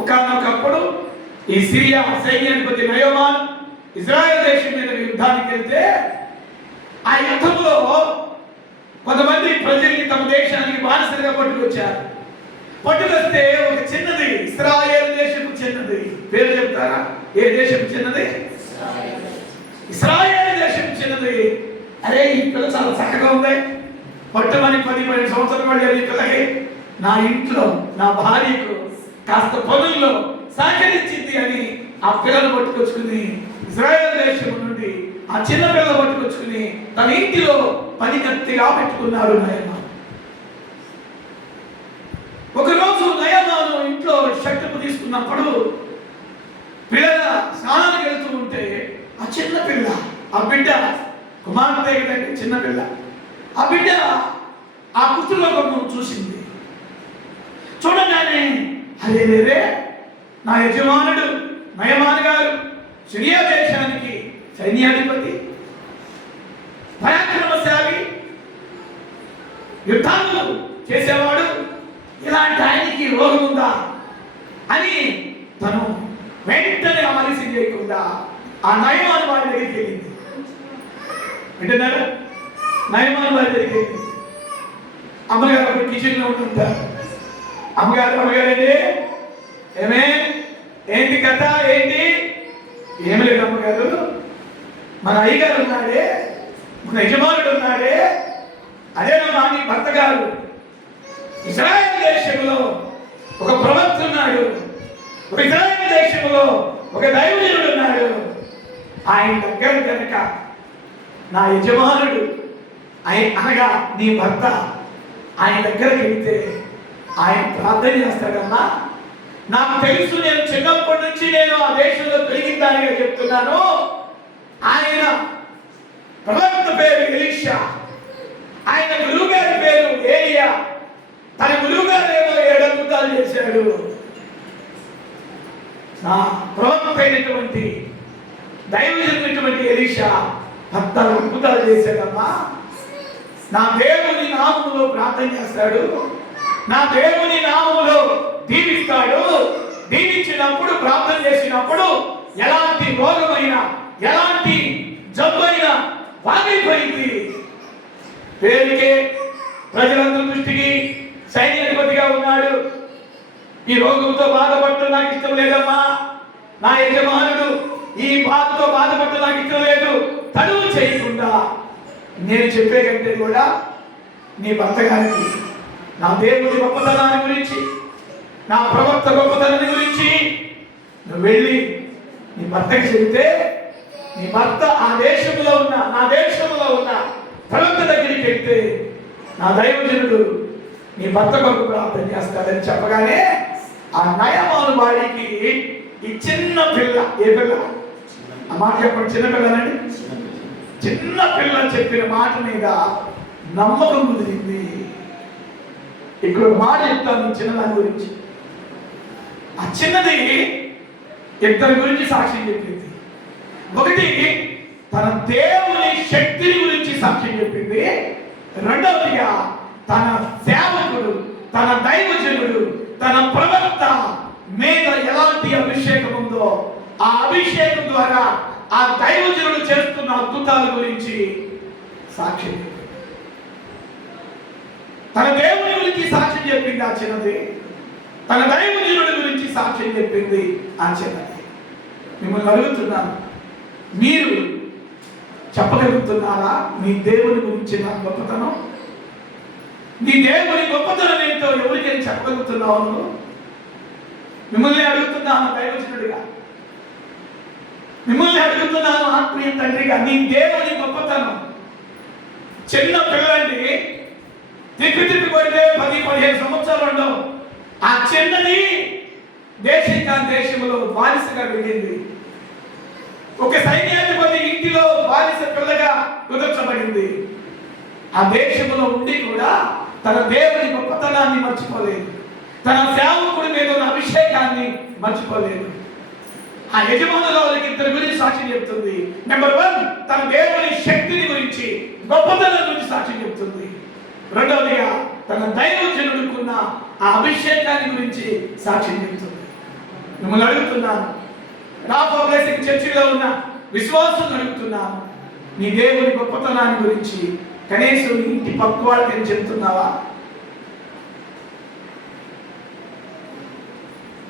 ఒకనొకప్పుడు ఈ సిరియా సైన్యాధిపతి నయమాన్ ఇజ్రాయెల్ దేశం మీద యుద్ధానికి వెళ్తే ఆ యుద్ధంలో కొంతమంది ప్రజల్ని తమ దేశానికి బానిసలుగా పట్టుకొచ్చారు. పట్టుకొస్తే ఒక చిన్నది, ఇశ్రాయేలు దేశపు చిన్నది, పేరు చెప్తారా? ఏ దేశపు చిన్నది? ఇశ్రాయేలు దేశపు చిన్నది. అరే ఈ పిల్ల చాలా చక్కగా ఉంది, పట్టుమని 10-12 సంవత్సరాలు పడేది ఈ పిల్లకి. నా ఇంట్లో నా భార్యకు కాస్త పనుల్లో సహకరించింది అని ఆ పిల్లలు పట్టుకొచ్చుకుని ఇజ్రాయెల్ దేశం నుండి ఆ చిన్న పిల్లలు పట్టుకొచ్చుకుని తన ఇంటిలో పనికత్తిగా పెట్టుకున్నారు నయమాను. ఒకరోజు నయమాను ఇంట్లో శక్తిపు తీసుకున్నప్పుడు పిల్లల స్నానానికి వెళ్తూ ఉంటే ఆ చిన్న పిల్ల, ఆ బిడ్డ, కుమార్తె కదండి చిన్న పిల్ల, ఆ బిడ్డ ఆ కుష్ఠరోగము చూసింది. చూడగానే అరే రే, నా యజమానుడు నయమాను గారు సిరియా దేశానికి సైన్యాధిపతి, పరాక్రమశాలి, యుద్ధాలు చేసేవాడు, ఇలాంటి ఆయనకి రోగం ఉందా అని తను వెంటనే ఆలస్యం చేయకుండా ఆ నయమాను వారి దగ్గరికి వెళ్ళింది. వింటున్నారా? నయమాను వారి దగ్గరికి వెళ్ళింది. అమ్మగారు అప్పుడు కిచెన్లో ఉంటుంటారు. అమ్మగారండి, ఏమే ఏంటి కథ ఏంటి? ఏమి లేదు అమ్మగారు, మన అయ్యగారు ఉన్నాడే, మన యజమానుడు ఉన్నాడే, అదేనమ్మా నీ భర్త గారు ఇశ్రాయేలు దేశంలో ఒక ప్రవక్త ఉన్నాడు, ఇశ్రాయేలు దేశంలో ఒక దైవజనుడు ఉన్నాడు. ఆయన దగ్గర కనుక నా యజమానుడు అనగా నీ భర్త ఆయన దగ్గరికి వెళ్తే ఆయన ప్రార్థన చేస్తాడమ్మా. నాకు తెలుసు, నేను చిన్నప్పటి నుంచి నేను ఆ దేశంలో పెరిగిందానిగా చెప్తున్నాను. ఆయన ప్రవక్త పేరు ఎలీషా, ఆయన గురువు గారి పేరు ఏలియా. తన గురువు గారు ఏమో 7 అద్భుతాలు చేశాడు. నా ప్రవక్త అయినటువంటి దైవజనుడైనటువంటి ఎలీషా 14 అద్భుతాలు చేశాడమ్మా. నా దేవుని నామములో ప్రార్థన చేస్తాడు, నా దేవుని నామములో దీవిస్తాడు. దీవించినప్పుడు, ప్రార్థన చేసినప్పుడు ఎలాంటి రోగమైనా ఎలాంటి జబ్బైనా బాగైపోయింది. పేరుకే ప్రజలందరి దృష్టికి సైన్యాధిపతిగా ఉన్నాడు. ఈ రోగంతో బాధపడటం నాకు ఇష్టం లేదమ్మా, నా యజమానుడు ఈ బాధతో బాధపడటం నాకు ఇష్టం లేదు, తడువు చేయకుండా నేను చెప్పే కంటే కూడా నీ భర్త గారికి నా దేవుడి గొప్పతనాన్ని గురించి, నా ప్రవక్త గొప్పతనాన్ని గురించి నువ్వు వెళ్ళి నీ భర్తకి చెబితే నీ భర్త ఆ దేశంలో ఉన్న, నా దేశంలో ఉన్న ప్రవక్త దగ్గరికి వెళ్తే నా దైవజనుడు నీ భర్త కొరకు ప్రార్థన చేస్తాడని చెప్పగానే ఆ నయమాను వాడికి ఈ చిన్న పిల్ల, ఏ పిల్ల ఆ మాట చెప్పండి, చిన్న పిల్లనండి, చిన్న పిల్ల చెప్పిన మాట మీద నమ్మకం కుదిరింది. ఇక్కడ మాట చెప్తాను చిన్నదాని గురించి. ఆ చిన్నది ఇద్దరి గురించి సాక్ష్యం చెప్పింది. ఒకటి తన దేవుని శక్తిని గురించి సాక్ష్యం చెప్పింది. రెండవదిగా తన సేవకుడు, తన దైవజనుడు, తన ప్రవక్త మీద ఎలాంటి అభిషేకం ఉందో ఆ అభిషేకం ద్వారా ఆ దైవజనుడు చేస్తున్న అద్భుతాల గురించి సాక్ష్యం చెప్పింది. తన దేవుని గురించి సాక్ష్యం చెప్పింది ఆ చిన్నది, తన దైవజనుడి గురించి సాక్ష్యం చెప్పింది ఆ చిన్నది. మిమ్మల్ని అడుగుతున్నాను, మీరు చెప్పగలుగుతున్నారా మీ దేవుని గురించి నా గొప్పతనం? నీ దేవుని గొప్పతనం ఏంటో ఎవరికైనా చెప్పగలుగుతున్నావు? మిమ్మల్ని అడుగుతున్నాను దైవజనుడిగా, మిమ్మల్ని అడుగుతున్నాను ఆత్మీయ తండ్రిగా, నీ దేవుని గొప్పతనం. చిన్న పిల్లండి తిప్పి తిప్పి కొడితే 10-15 సంవత్సరాలు ఉండవు. ఆ చిన్నది దేశంలో బానిసగా వెళ్ళింది. ఒక సైన్యాధిపతి ఇంటిలో బానిస పిల్లగా కుదర్చబడింది. ఆ దేశంలో ఉండి కూడా తన దేవుని గొప్పతనాన్ని మర్చిపోలేదు, తన సేవకుడి మీద ఉన్న అభిషేకాన్ని మర్చిపోలేదు. ఆ యజమానులకి ఇద్దరి గురించి సాక్ష్యం చెప్తుంది. నెంబర్ 1 తన దేవుని శక్తిని గురించి, గొప్పతనం గురించి సాక్ష్యం చెప్తుంది. రెండవదిగా తన దైవజనుడుకున్న ఆ అభిషేకాన్ని గురించి సాక్ష్యం చెప్తుంది. మిమ్మల్ని అడుగుతున్నాను, రాబోయేసి చర్చిలో ఉన్న విశ్వాసం అడుగుతున్నాను, నీ దేవుని గొప్పతనాన్ని గురించి కనీసం నీ ఇంటి పక్క వాళ్ళకి ఏం చెప్తున్నావా?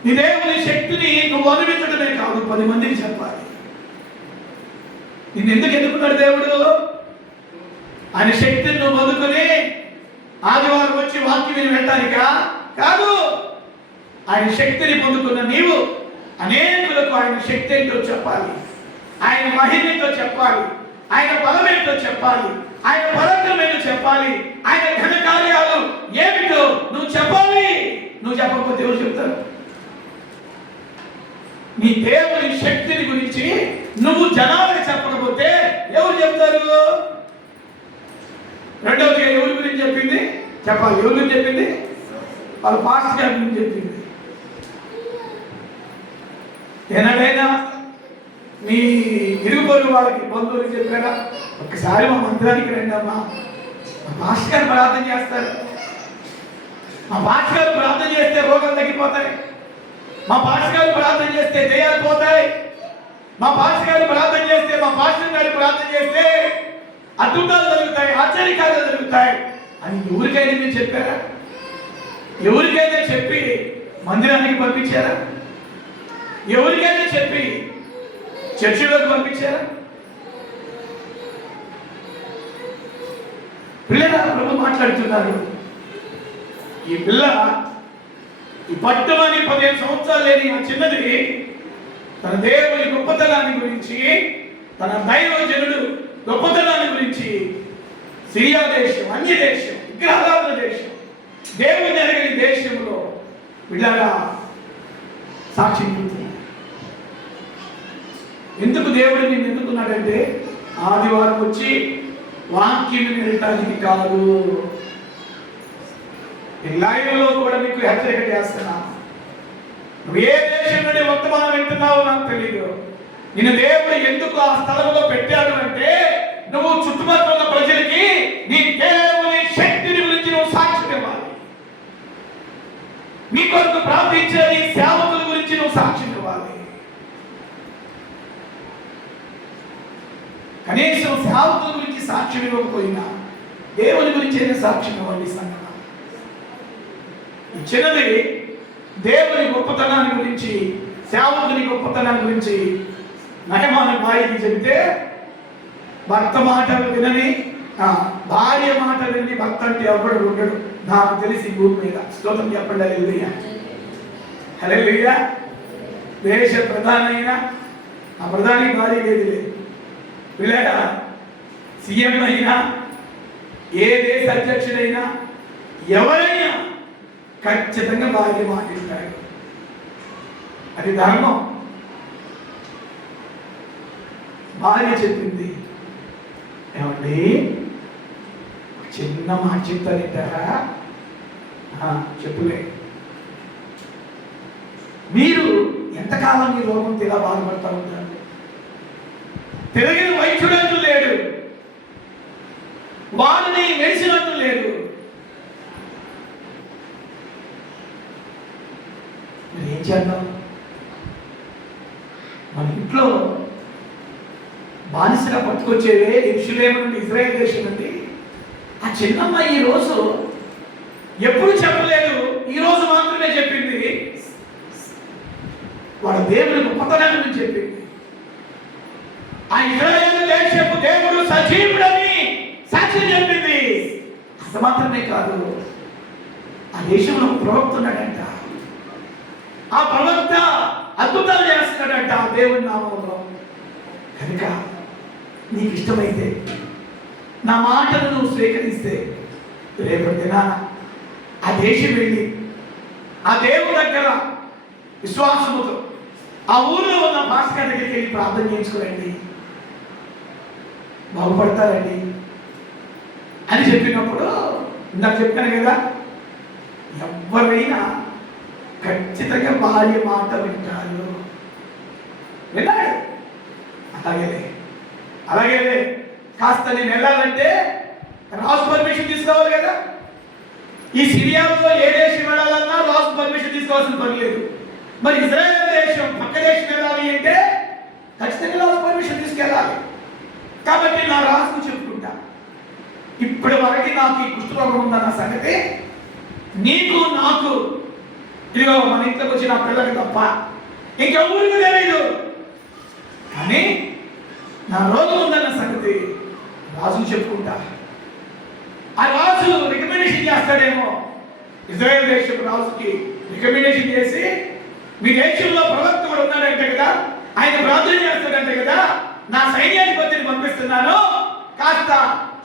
నీ దేవుని శక్తిని నువ్వు అనుభవించడమే కాదు, 10 మందికి చెప్పాలి. నిన్ను ఎందుకు ఎన్నుకున్నాడు దేవుడు? ఆయన శక్తిని నువ్వు అందుకుని ఆదివారం వచ్చి వాక్యం విని వెళ్ళటానికా? కాదు. ఆయన శక్తిని పొందుకున్న నీవు అనేకులకు ఆయన శక్తి ఏంటో చెప్పాలి, ఆయన మహిమతో చెప్పాలి, ఆయన బలం ఏంటో చెప్పాలి, ఆయన పరాక్రమం ఏంటో చెప్పాలి, ఆయన ఘన కార్యాలు ఏమిటో నువ్వు చెప్పాలి. నువ్వు చెప్పకపోతే ఎవరు చెప్తారు? నీ దేవుని శక్తిని గురించి నువ్వు జనాలకు చెప్పకపోతే ఎవరు చెప్తారు? రెండవదిగా ఎవరి గురించి చెప్పింది చెప్పాలి. ఎవరి గురించి చెప్పింది? వాళ్ళ పాస్టర్ గారి గురించి చెప్పింది. ఏనాడైనా మీ ఇరుగు పొరుగు వాళ్ళకి, బంధువులకి చెప్పారా, ఒక్కసారి మా మందిరానికి రండి అమ్మా, మా పాస్టర్ గారు ప్రార్థన చేస్తారు, మా పాస్టర్ గారు ప్రార్థన చేస్తే రోగాలు తగ్గిపోతాయి, మా పాస్టర్ గారు ప్రార్థన చేస్తే దయ్యాలు పోతాయి, మా పాస్టర్ గారు ప్రార్థన చేస్తే, మా పాస్టర్ గారు ప్రార్థన చేస్తే అద్భుతాలు జరుగుతాయి, ఆశ్చర్యకార్యాలు జరుగుతాయి అని ఎవరికైనా మీరు చెప్పారా? ఎవరికైనా చెప్పి మందిరానికి పంపించారా? ఎవరికైనా చెప్పి చర్చిలోకి పంపించారా? పిల్లగా ప్రభు మాట్లాడుతున్నారు. ఈ పిల్ల ఈ పట్టుమని 15 సంవత్సరాలు లేని ఆ చిన్నది తన దేవుని గొప్పతనాన్ని గురించి, తన దైవజనుడు గొప్పతనాన్ని గురించి సిరియా దేశం, అన్య దేశం, విగ్రహారాధన దేశం, దేవుని ఎరగని దేశంలో వీళ్ళగా సాక్ష్యం చెబుతున్నారు. ఎందుకు దేవుడు నేను ఎందుకున్నాడంటే ఆదివారం వచ్చి వాక్యం వినటానికి కాదు. లైవ్లో కూడా మీకు హెచ్చరిక చేస్తున్నాను. నువ్వు ఏ దేశం నుండి వర్తమానం వింటున్నావో నాకు తెలియదు. నిన్ను దేవుడు ఎందుకు ఆ స్థలంలో పెట్టాడు అంటే నువ్వు చుట్టుపక్కల ఉన్న ప్రజలకి నీ దేవుని శక్తిని గురించి నువ్వు సాక్ష్యం ఇవ్వాలి. నీ కొరకు ప్రార్థించే నీ సేవకుల గురించి నువ్వు సాక్ష్యం ఇవ్వాలి. కనీసం సేవకుల గురించి సాక్ష్యం ఇవ్వకపోయినా దేవుని గురించి సాక్ష్యం ఇవ్వండి. సంగతి చిన్నది దేవుని గొప్పతనాన్ని గురించి, సేవకుని గొప్పతనాన్ని గురించి నయమాన భార్యకి చెబితే భర్త మాటలు వినని, భార్య మాట విని భర్త అంటే ఎవడు ఉండడు నాకు తెలిసి భూమి మీద. స్తోత్రం చెప్పండి. హల్లెలూయా, హల్లెలూయా. దేశ ప్రధానైన ఆ ప్రధాని భార్య లేదు లేదు, వీళ్ళ సీఎం అయినా ఏ దేశ అధ్యక్షుడైనా ఎవరైనా ఖచ్చితంగా భార్య మాట్లాడతాడు. అది ధర్మం. భార్య చెప్పింది, ఏమండి చిన్న మాట చెప్తారంటారా? చెప్పులే. మీరు ఎంతకాలం ఈ రోగంతో ఇలా బాధపడతా ఉంటారు? తెలియని వైద్యుడంటూ లేడు, వారిని మెడిసినంటూ లేడు. మరి ఏం చేద్దాం? మన ఇంట్లో బానిసగా పట్టుకొచ్చేవే యెరూషలేము నుండి, ఇజ్రాయెల్ దేశం నుండి ఆ చిన్నమ్మ ఈ రోజు ఎప్పుడు చెప్పలేదు, ఈ రోజు మాత్రమే చెప్పింది. వాళ్ళ దేవుడి గొప్పతనాన్ని గురించి చెప్పింది. ఆ ఇజ్రాయెల్ దేశపు దేవుడు సజీవుడని సాక్ష్యం చెప్పింది. అంత మాత్రమే కాదు, ఆ దేశంలో ప్రవక్త ఉన్నాడంట. ఆ ప్రవక్త అద్భుతాలు చేస్తున్నాడంట ఆ దేవుని నామంలో. కనుక నీకు ఇష్టమైతే, నా మాటను నువ్వు స్వీకరిస్తే, రేపటి దినాన ఆ దేశం వెళ్ళి ఆ దేవుని దగ్గర విశ్వాసముతో ఆ ఊరిలో ఉన్న భాస్కర్ దగ్గరికి వెళ్ళి ప్రార్థన చేయించుకోరండి, బాగుపడతారండి అని చెప్పినప్పుడు ఇందాక చెప్పాను కదా, ఎవరైనా ఖచ్చితంగా భార్య మాట వింటారు. విన్నాడు. అలాగే కాస్త నేను వెళ్ళాలంటే రాజు పర్మిషన్ తీసుకోవాలి కదా. ఈ సిరియాలో ఏ దేశం వెళ్ళాలన్నా రాజు పర్మిషన్ తీసుకోవాల్సిన పని లేదు. మరి ఇజ్రాయెల్ దేశం పక్క దేశం వెళ్ళాలి అంటే ఖచ్చితంగా రాజు పర్మిషన్ తీసుకెళ్ళాలి. కాబట్టి నా రాజుకు చెప్పుకుంటా, ఇప్పటి వరకు నాకు ఈ కుష్ఠరోగం ఉందన్న సంగతి నీకు నాకు, ఇదిగో మన ఇంట్లోకి వచ్చి నా పిల్లలకి తప్ప ఇంకెవరికి తెలియదు. కానీ నా రోగం ఉందన్న సంగతి రాజుకు చెప్పుకుంటా. ఆ రాజు రికమెండేషన్ చేస్తాడేమో, ఇజ్రాయెల్ దేశపు రాజుకి రికమెండేషన్ చేసి, మీ దేశంలో ప్రవక్త కూడా ఉన్నాడంటే కదా, ఆయన ప్రార్థన చేస్తాడంటే కదా, నా సైన్యాధిపతిని పంపిస్తున్నాను, కాస్త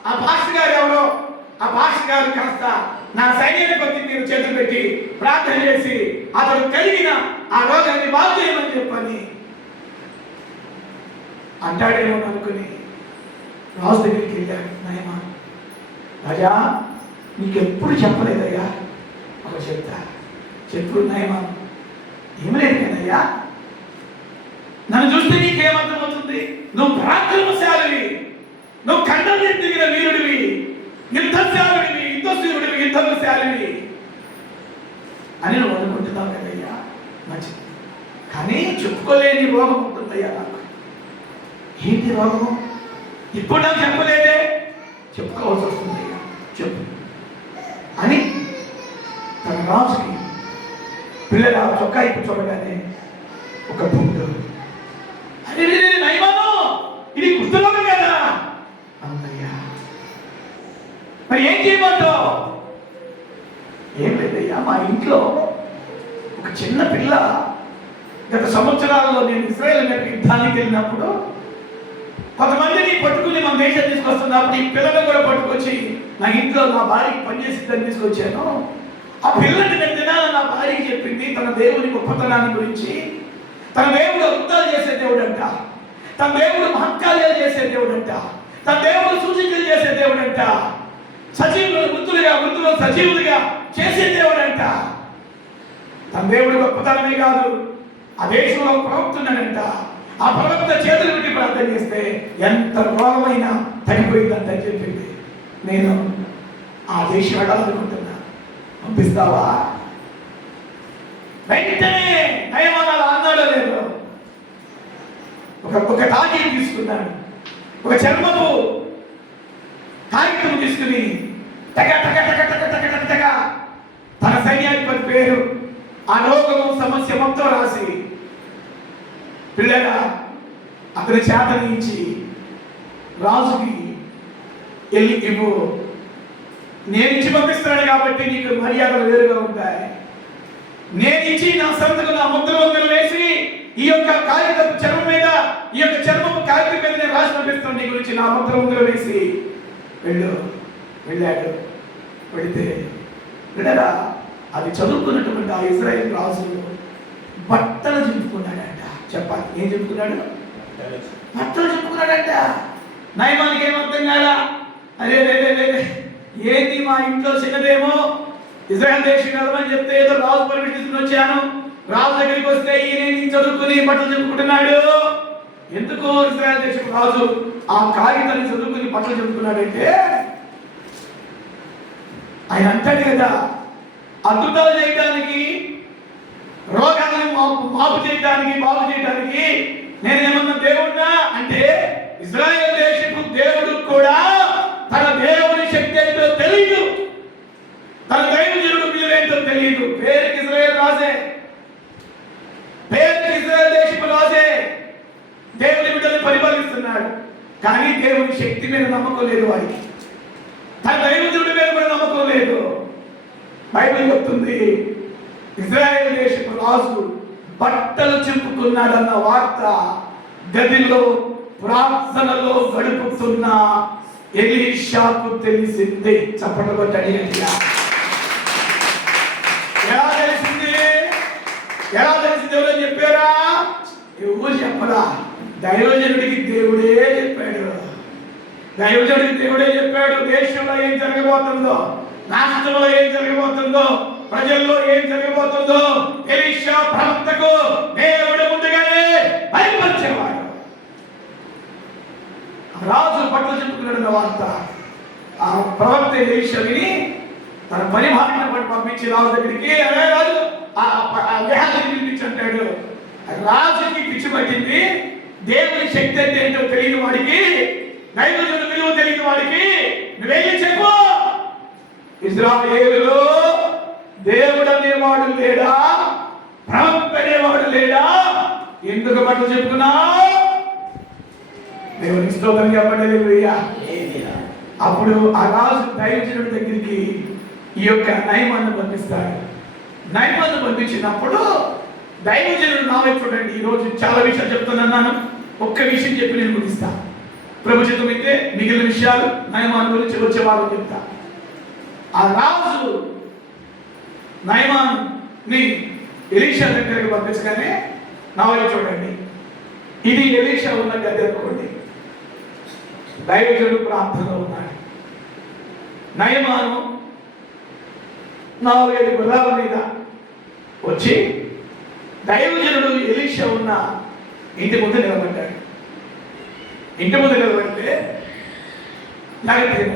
ఆ పాస్టర్ గారు ఎవరో, ఆ పాస్టర్ గారు కాస్త నా సైన్యాధిపతిని మీరు చేతులు పెట్టి ప్రార్థన చేసి అతడు కలిగిన ఆ రోగాన్ని బాగు చేయమని చెప్పని అంటాడేమో అనుకుని రాజు దగ్గరికి వెళ్ళాడు. నయమా, రాజా నీకు ఎప్పుడు చెప్పలేదయ్యా, ఒక చెప్తా చెప్పు నయమా, ఏమి లేదు కదయ్యా, నన్ను చూస్తే నీకేమర్థమవుతుంది? నువ్వు పరాక్రమశాలివి, నువ్వు ఖండం దిగిన వీరుడివి, యుద్ధశాలుడివి, యుద్ధశూరుడివి, యుద్ధశాలివి అని నువ్వు అనుకుంటున్నావు కదయ్యా, మంచిది. కానీ చెప్పుకోలేని రోగం ఉంటుందయ్యా నాకు. ఏంటి రోగము? ఇప్పుడు నాకు చెప్పలేదే, చెప్పుకోవాల్సి వస్తుందయ్యా, చెప్పు అని తన రాజుకి పిల్లల చొక్కా ఇప్పుడు చూడగానే ఒక పుట్టు, అరే నయమాను ఇది కుష్ఠరోగం కదా అన్నయ్యా, మరి ఏం చేయమంటావు? ఏం లేదయ్యా, మా ఇంట్లో ఒక చిన్న పిల్ల గత సంవత్సరాలలో నేను ఇజ్రాయెల్ మీద యుద్ధానికి వెళ్ళినప్పుడు కొంతమందిని పట్టుకుని మన దేశం తీసుకొస్తున్నప్పుడు ఈ పిల్లలు కూడా పట్టుకొచ్చి నా ఇంట్లో నా భార్యకి పనిచేసిందని తీసుకొచ్చాను. ఆ పిల్లల్ని నేను తినాలని నా భార్యకి చెప్పింది తన దేవుని గొప్పతనాన్ని గురించి. తన దేవుడు అద్భుతాలు చేసే దేవుడంట, తన దేవుడు మహత్కార్యాలు చేసే దేవుడంట, తన దేవుడు సూచనలు చేసే దేవుడంట, సజీవులు మృతులు సజీవులుగా చేసే దేవుడంట. తన దేవుడు గొప్పతనమే కాదు, ఆ దేశంలో ప్రవక్త ఉన్నాడంట. ఆ ప్రవక్త చేతులు పెట్టి ప్రార్థన చేస్తే ఎంత రోగమైనా తగ్గిపోయిందంట చెప్పింది. నేను ఆ దేశం వెళ్ళాలనుకుంటున్నా, పంపిస్తావా? వెంటనే నయమానాలు అన్నాడో లేదో ఒక తాకి తీసుకున్నాడు, ఒక చర్మపు కాగితం తీసుకుని టక టక టక టక టక టక టక తన సైన్యాధిపతి పేరు ఆ రోగము సమస్య మొత్తం రాసి పిల్లగా అతని చేతని ఇచ్చి రాజుకి వెళ్ళి ఇవ్వు, నేను ఇచ్చి పంపిస్తున్నాను కాబట్టి నీకు మర్యాదలు వేరుగా ఉంటాయి. నేను ఇచ్చి నా సంతకు నా ముద్రలు వేసి ఈ యొక్క కాగితపు చర్మం మీద ఈ యొక్క చర్మపు కాగితం మీద నేను రాసి పంపిస్తాను నీ గురించి నా ముద్రలు వేసి వెళ్ళాడు. వెళితే విడరా అది చదువుకున్నటువంటి ఆ ఇజ్రాయేల్ రాజు బట్టలు చింపుకున్నాడంట. చెప్పాలి, ఏం చెప్పుకున్నాడు? బట్టలు చింపుకున్నాడంట. నయమానికి ఏమర్థం కాదా? అరే ఏంటి మా ఇంట్లో చిన్నదేమో ఇజ్రాయెల్ దేశం వెళ్ళమని చెప్తే ఏదో రాజు పర్మిషన్ తీసుకుని వచ్చాను, రాజు దగ్గరికి వస్తే ఈయన చదువుకుని బట్టలు చెప్పుకుంటున్నాడు. ఎందుకు ఇజ్రాయెల్ దేశం రాజు ఆ కాగితాన్ని చదువుకుని బట్టలు చెప్పుకున్నాడంటే ఆయన అంటాడు కదా, అద్భుతాలు చేయడానికి, రోగాలను మాపు చేయడానికి, బాగు చేయడానికి నేనేమన్నా దేవుడా అంటే ఇజ్రాయెల్ దేశపు దేవుడు కూడా తన దేవుని శక్తి ఏంటో తెలియదు, తన దైవజనుడు విలువేంటో తెలియదు. పేరుకి ఇజ్రాయెల్ రాజే, పేరుకి ఇజ్రాయెల్ దేశపు రాజే దేవుని బిడ్డలు పరిపాలిస్తున్నాడు. కానీ దేవుని శక్తి మీద నమ్మకం లేదు వాడికి, తన దైవజనుడి మీద కూడా నమ్మకం లేదు. బైబిల్ చెప్తుంది ఇజ్రాయెల్ దేశపు రాజు బట్టలు చింపుకున్నాడన్న వార్త గదిలో ప్రార్థనలో గడుపుతున్న ఎలీషాకు తెలిసింది. చప్పట్లు కొట్టండి. ఎలా తెలిసింది? ఎవరో చెప్పారా? ఎవరు చెప్పరా? దైవజనుడికి దేవుడే చెప్పాడు. దేశంలో ఏం జరగబోతుందో, రాష్ట్రంలో ఏం జరగబోతుందో, ప్రజల్లో ఏం జరగబోతుందో ఎలీషా ప్రవక్తకు దేవుడు ముందుగానే బయలుపరిచేవాడు. రాజు బట్టలు చెప్పుకున్నాడు వార్త ఆ ప్రవక్త ఎలీషా విని తన పని భార్యను పంపించి రాజు దగ్గరికి, అరే రాజు ఆ విహాన్ని పిలిపించంటాడు. రాజుకి పిచ్చి పట్టింది. దేవుని శక్తి అంటే ఏంటో తెలియని వాడికి, దైవజనుడి విలువ తెలియని వాడికి నువ్వేం చెప్పు, ఇజ్రాయేలులో దేవుడు అనేవాడు లేడా, ప్రవక్త అనేవాడు లేడా, ఎందుకు బట్టలు చెప్పుకున్నావు? దేవుని స్తోత్రం చెప్పండి. అప్పుడు ఆ రాజు దైవజనుడి దగ్గరికి ఈ యొక్క నయమాన్ని పంపిస్తాడు. నయమాన్ని పంపించినప్పుడు దైవజనుడు నా వైపు చూడండి. ఈరోజు చాలా విషయాలు చెప్తున్నాను, ఒక్క విషయం చెప్పి నేను ముగిస్తా. ప్రభుత్వం అయితే మిగిలిన విషయాలు నయమాన్ గురించి వచ్చే వాళ్ళు చెప్తా. ఆ రాజు నయమాన్ని ఎలీషా దగ్గరికి పంపించగానే నా వైపు చూడండి. ఇది ఎలీషా ఉన్న గది అనుకోండి. దైవజనుడు ప్రార్థనలో ఉన్నాడు. నయమాను 4-5 గుర్రాల మీద వచ్చి దైవజనుడు ఎలీషా ఉన్న ఇంటి ముందు నిలబడ్డాడు. ఇంటి ముందు నిలబడితే జాగ్రత్తగా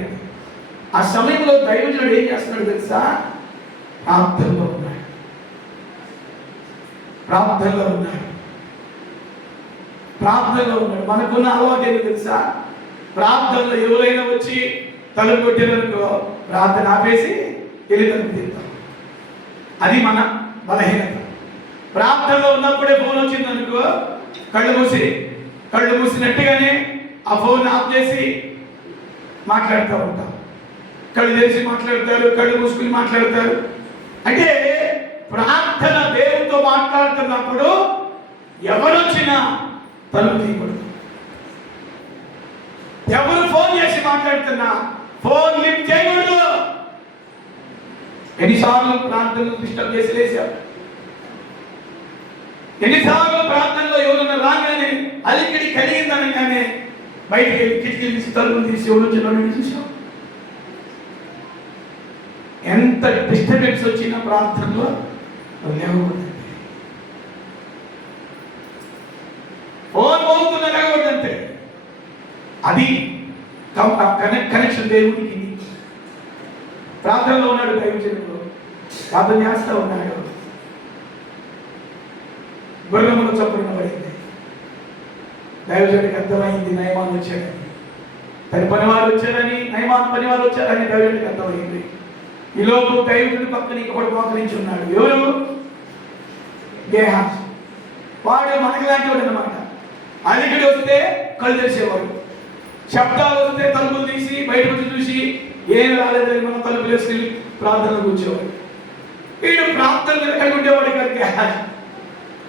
ఆ సమయంలో దైవజనుడు ఏం చేస్తున్నాడు తెలుసా? ప్రార్థనలో ఉన్నాడు. మనకున్న అలవాటు ఏంటో తెలుసా? ప్రార్థనలో ఎవరైనా వచ్చి తలుపు కొట్టిననుకో ప్రార్థన ఆపేసి వెళ్ళి తలుపు తీద్దాం. అది మన బలహీనత. ప్రార్థనలో ఉన్నప్పుడే ఫోన్ వచ్చిందనుకో కళ్ళు మూసినట్టుగానే ఆ ఫోన్ ఆఫ్ చేసి మాట్లాడుతూ ఉంటాం. కళ్ళు తెరిచి మాట్లాడతారు, కళ్ళు మూసుకుని మాట్లాడతారు. అంటే ప్రార్థన దేవునితో మాట్లాడుతున్నప్పుడు ఎవరొచ్చినా తలుపు తీయకూడదు. ఎవరు ఫోన్ చేసి మాట్లాడుతున్నా ఫోన్ లిఫ్ట్ చేయకూడదు. ఎన్నిసార్లు ప్రార్థనలు డిస్టర్బ్ చేసి లేచారు, ఎన్నిసార్లు ప్రార్థనలో ఎవరన్నా రాగానే అలికిడి కలిగిందనగానే బయటికి వెళ్ళి కిటికీలు తీసి తలుపులు తీసి ఎవరు వచ్చిన చూసాం. ఎంత డిస్టర్బెన్స్ వచ్చిన ప్రార్థనలో లేవకూడదండి. ఫోన్ పోతున్న లేవకూడదంటే అది కనెక్షన్ దేవుడికి. ప్రార్థనలో ఉన్నాడు దైవజనుడు, ప్రార్థన చేస్తూ ఉన్నాడు, గుర్రముల చప్పుడున పడింది. దైవజనుడికి అర్థమైంది నయమాన్ వచ్చాడని, తన పనివారు వచ్చారని, నయమాన్ పనివారు వచ్చారని దైవజనుడికి అర్థమైంది. ఈలోపు దైవజనుడి పక్కన ఇంకొకటి మోకరించి ఉన్నాడు. ఎవరు? గేహాజీ. వాడు మనకి లాంటి వాడు అనమాట. అలికిడి వస్తే కళ్ళు తెరిచేవాడు, శబ్దాలు వస్తే తలుపులు తీసి బయటకు వచ్చి చూసి ఏం రాలేదని మనం తలుపులు వేసుకెళ్ళి ప్రార్థనలు కూర్చోవాడు. వీడు ప్రార్థనలు కలిగి ఉండేవాడు కాదు గేహాజీ.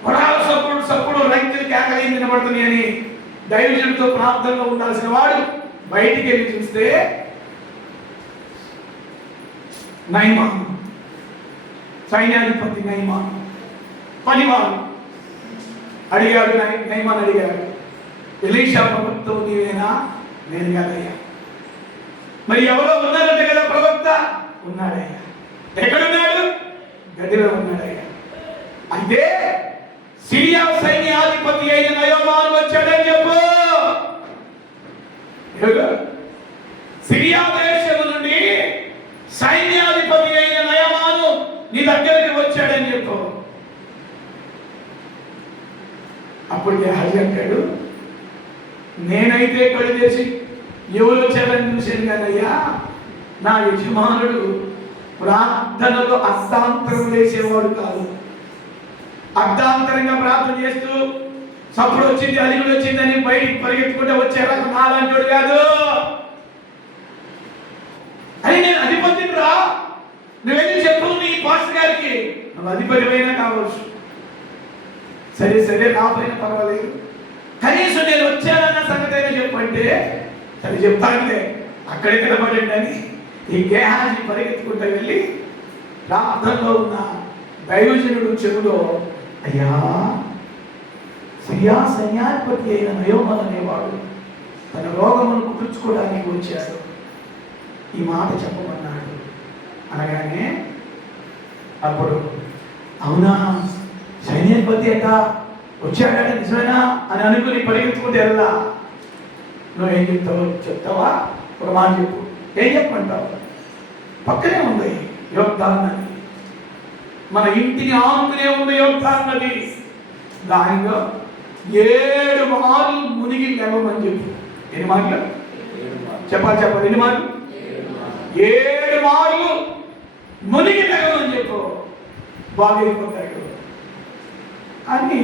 వరాల సప్పుడు రైతులు కేకలేం వినబడుతుంది అని దైవజనుడితో ప్రార్థనలో ఉండాల్సిన వాడు బయటికి వెళ్ళి చూస్తే నయమాను, సైన్యాధిపతి నయమాను పనివాడు అడిగాడు. నయమాన్ అడిగాడు, ఎలీషా ప్రవక్త నీవేనా? నేను కాదయ్యా. మరి ఎవరో ఉన్నారంటే కదా ప్రవక్త? ఉన్నాడయ్యా. ఎక్కడున్నాడు? గదిలో ఉన్నాడయ్యా. అయితే సిరియా సైన్యాధిపతి అయిన నయమాను వచ్చాడని చెప్పు. సిరియా దేశం నుండి సైన్యాధిపతి అయిన నయమాను నీ దగ్గరికి వచ్చాడని చెప్పు. అప్పుడు గేహాజీ అంటాడు, నేనైతే కళ్ళు చేసి ఎవరు వచ్చారని చూశాను కాదయ్యా, నా యజమానుడు ప్రార్థనలో అర్థాంతరం వేసేవాడు కాదు. అర్ధాంతరంగా ప్రార్థన చేస్తూ చప్పుడు వచ్చింది, అలిగుడు వచ్చిందని బయటికి పరిగెత్తుకుంటే వచ్చారా నాలంటోడు కాదు. అని నేను అధిపతిని రా, నువ్వెళ్ళి చెప్పు నీ పాస్టర్ గారికి, నువ్వు అధిపతిమైనా కావచ్చు, సరే సరే రాపోయినా పర్వాలేదు, కనీసం నేను వచ్చానన్న సంగతి అయినా చెప్పంటే సరే చెప్తానులే, అక్కడే నిలబడండి అని ఈ గేహాజీ పరిగెత్తుకుంటూ వెళ్ళి ప్రార్థనలో ఉన్న దైవజనుడు చెవులో, అయ్యా సిరియా సైన్యాధిపతి అయిన నయోమాను అనేవాడు తన రోగమును కుదుర్చుకోవడానికి వచ్చాడు, ఈ మాట చెప్పమన్నాడు అనగానే అప్పుడు అవునా సైన్యాధిపతి అట వచ్చాడని నిజమేనా అని అనుకుని పరిగెత్తుకుంటే వెళ్ళా. నువ్వేం చెప్తావు? చెప్తావా? ఒక మాట చెప్పు. ఏం చెప్పంటావు? పక్కనే ఉంది యోర్దాను నది, మన ఇంటిని ఆనుకునే ఉంది యోర్దాను నది. దానిలో 7 మార్లు మునిగి లేవమని చెప్పు. ఎన్ని మార్లు చెప్పాలి? ఎన్ని మార్లు? 7 మార్లు మునిగి లేవమని చెప్పు, బాగైపోతాడు అని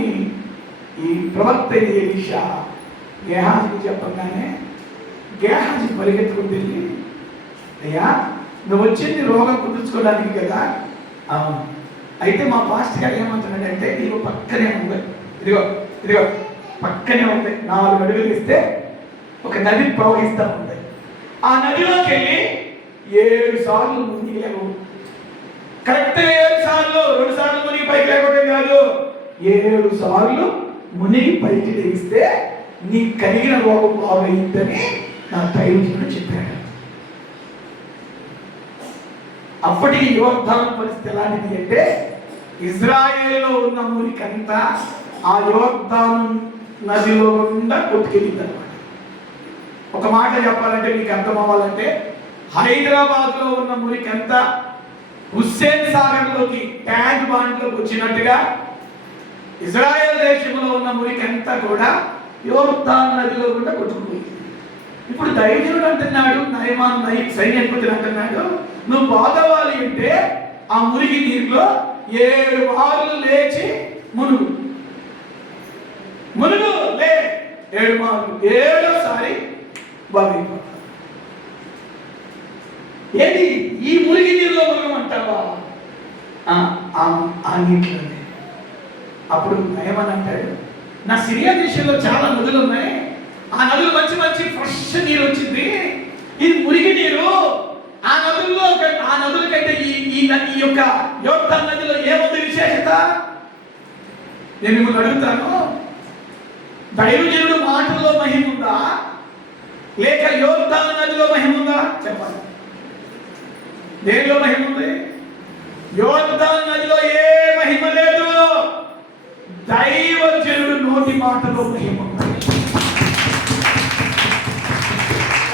ఈ ప్రవక్త ఎలీషా గేహాజీకి చెప్పగానే గేహాజీ పరిగెత్తుకుని వెళ్ళి, అయ్యా నువ్వు వచ్చింది రోగం కుదుర్చుకోవడానికి కదా? అవును. అయితే మా పాస్టర్ గారు ఏమంటున్నాడంటే నీకు పక్కనే ఉంది, ఇదిగో ఇదిగో పక్కనే ఉంది, 4 అడుగులు ఇస్తే ఒక నది ప్రవహిస్తూ ఉంది, ఆ నదిలోకి వెళ్ళి 7 సార్లు మునిగి లేవు. కరెక్ట్ 7 సార్లు, 2 సార్లు మునిగి పైకి లేకపోవడం కాదు, 7 సార్లు మునిగి పైకి లేస్తే నీ కలిగిన రోగం బాగైందని నా దైవజనుడు చెప్పాడు. అప్పటికి యోర్దాను పరిస్థితి ఎలాంటిది అంటే ఇజ్రాయేల్లో ఉన్న మురికంతా ఆ యోర్దాను నదిలో గుండా కొట్టుకెళ్ళింది అనమాట. ఒక మాట చెప్పాలంటే మీకు అర్థం అవ్వాలంటే హైదరాబాద్లో ఉన్న మురికంతా హుస్సేన్ సాగర్లోకి, ట్యాంక్ బాండ్లోకి వచ్చినట్టుగా ఇజ్రాయెల్ దేశంలో ఉన్న మురికంతా కూడా యోర్దాను నదిలో గుండా కొట్టుకుపోయింది. ఇప్పుడు దైవజనుడు అంటున్నాడు, నయమాన్ సైన్యాధిపతి అంటున్నాడు, నువ్వు బాధవాలి అంటే ఆ మురికి నీరులో 7 మార్లు లేచి మునుగు లే. 7 మార్లు, 7వసారి బాగైపోతావు. ఏంటి ఈ మురికి నీరులో మునగమంటావా? ఆ నీటిలోనే. అప్పుడు నయమాన్ అంటాడు, నా సిరియా దేశంలో చాలా నదులు ఉన్నాయి, ఆ నదులు మంచి మంచి ఫ్రెష్ నీరు వచ్చింది, ఇది మురికి నీరు. ఆ నదుల కంటే ఈ యొక్క యోర్దాను నదిలో ఏముంది విశేషత? నేను మిమ్మల్ని అడుగుతాను, దైవజనుడు మాటల్లో మహిమ ఉందా, లేక యోర్దాను నదిలో మహిమ ఉందా? చెప్పండి, దేనిలో మహిమ ఉంది? యోర్దాను నదిలో ఏ మహిమ లేదు, దైవజనుడు నోటి మాటలో మహిమ ఉంది.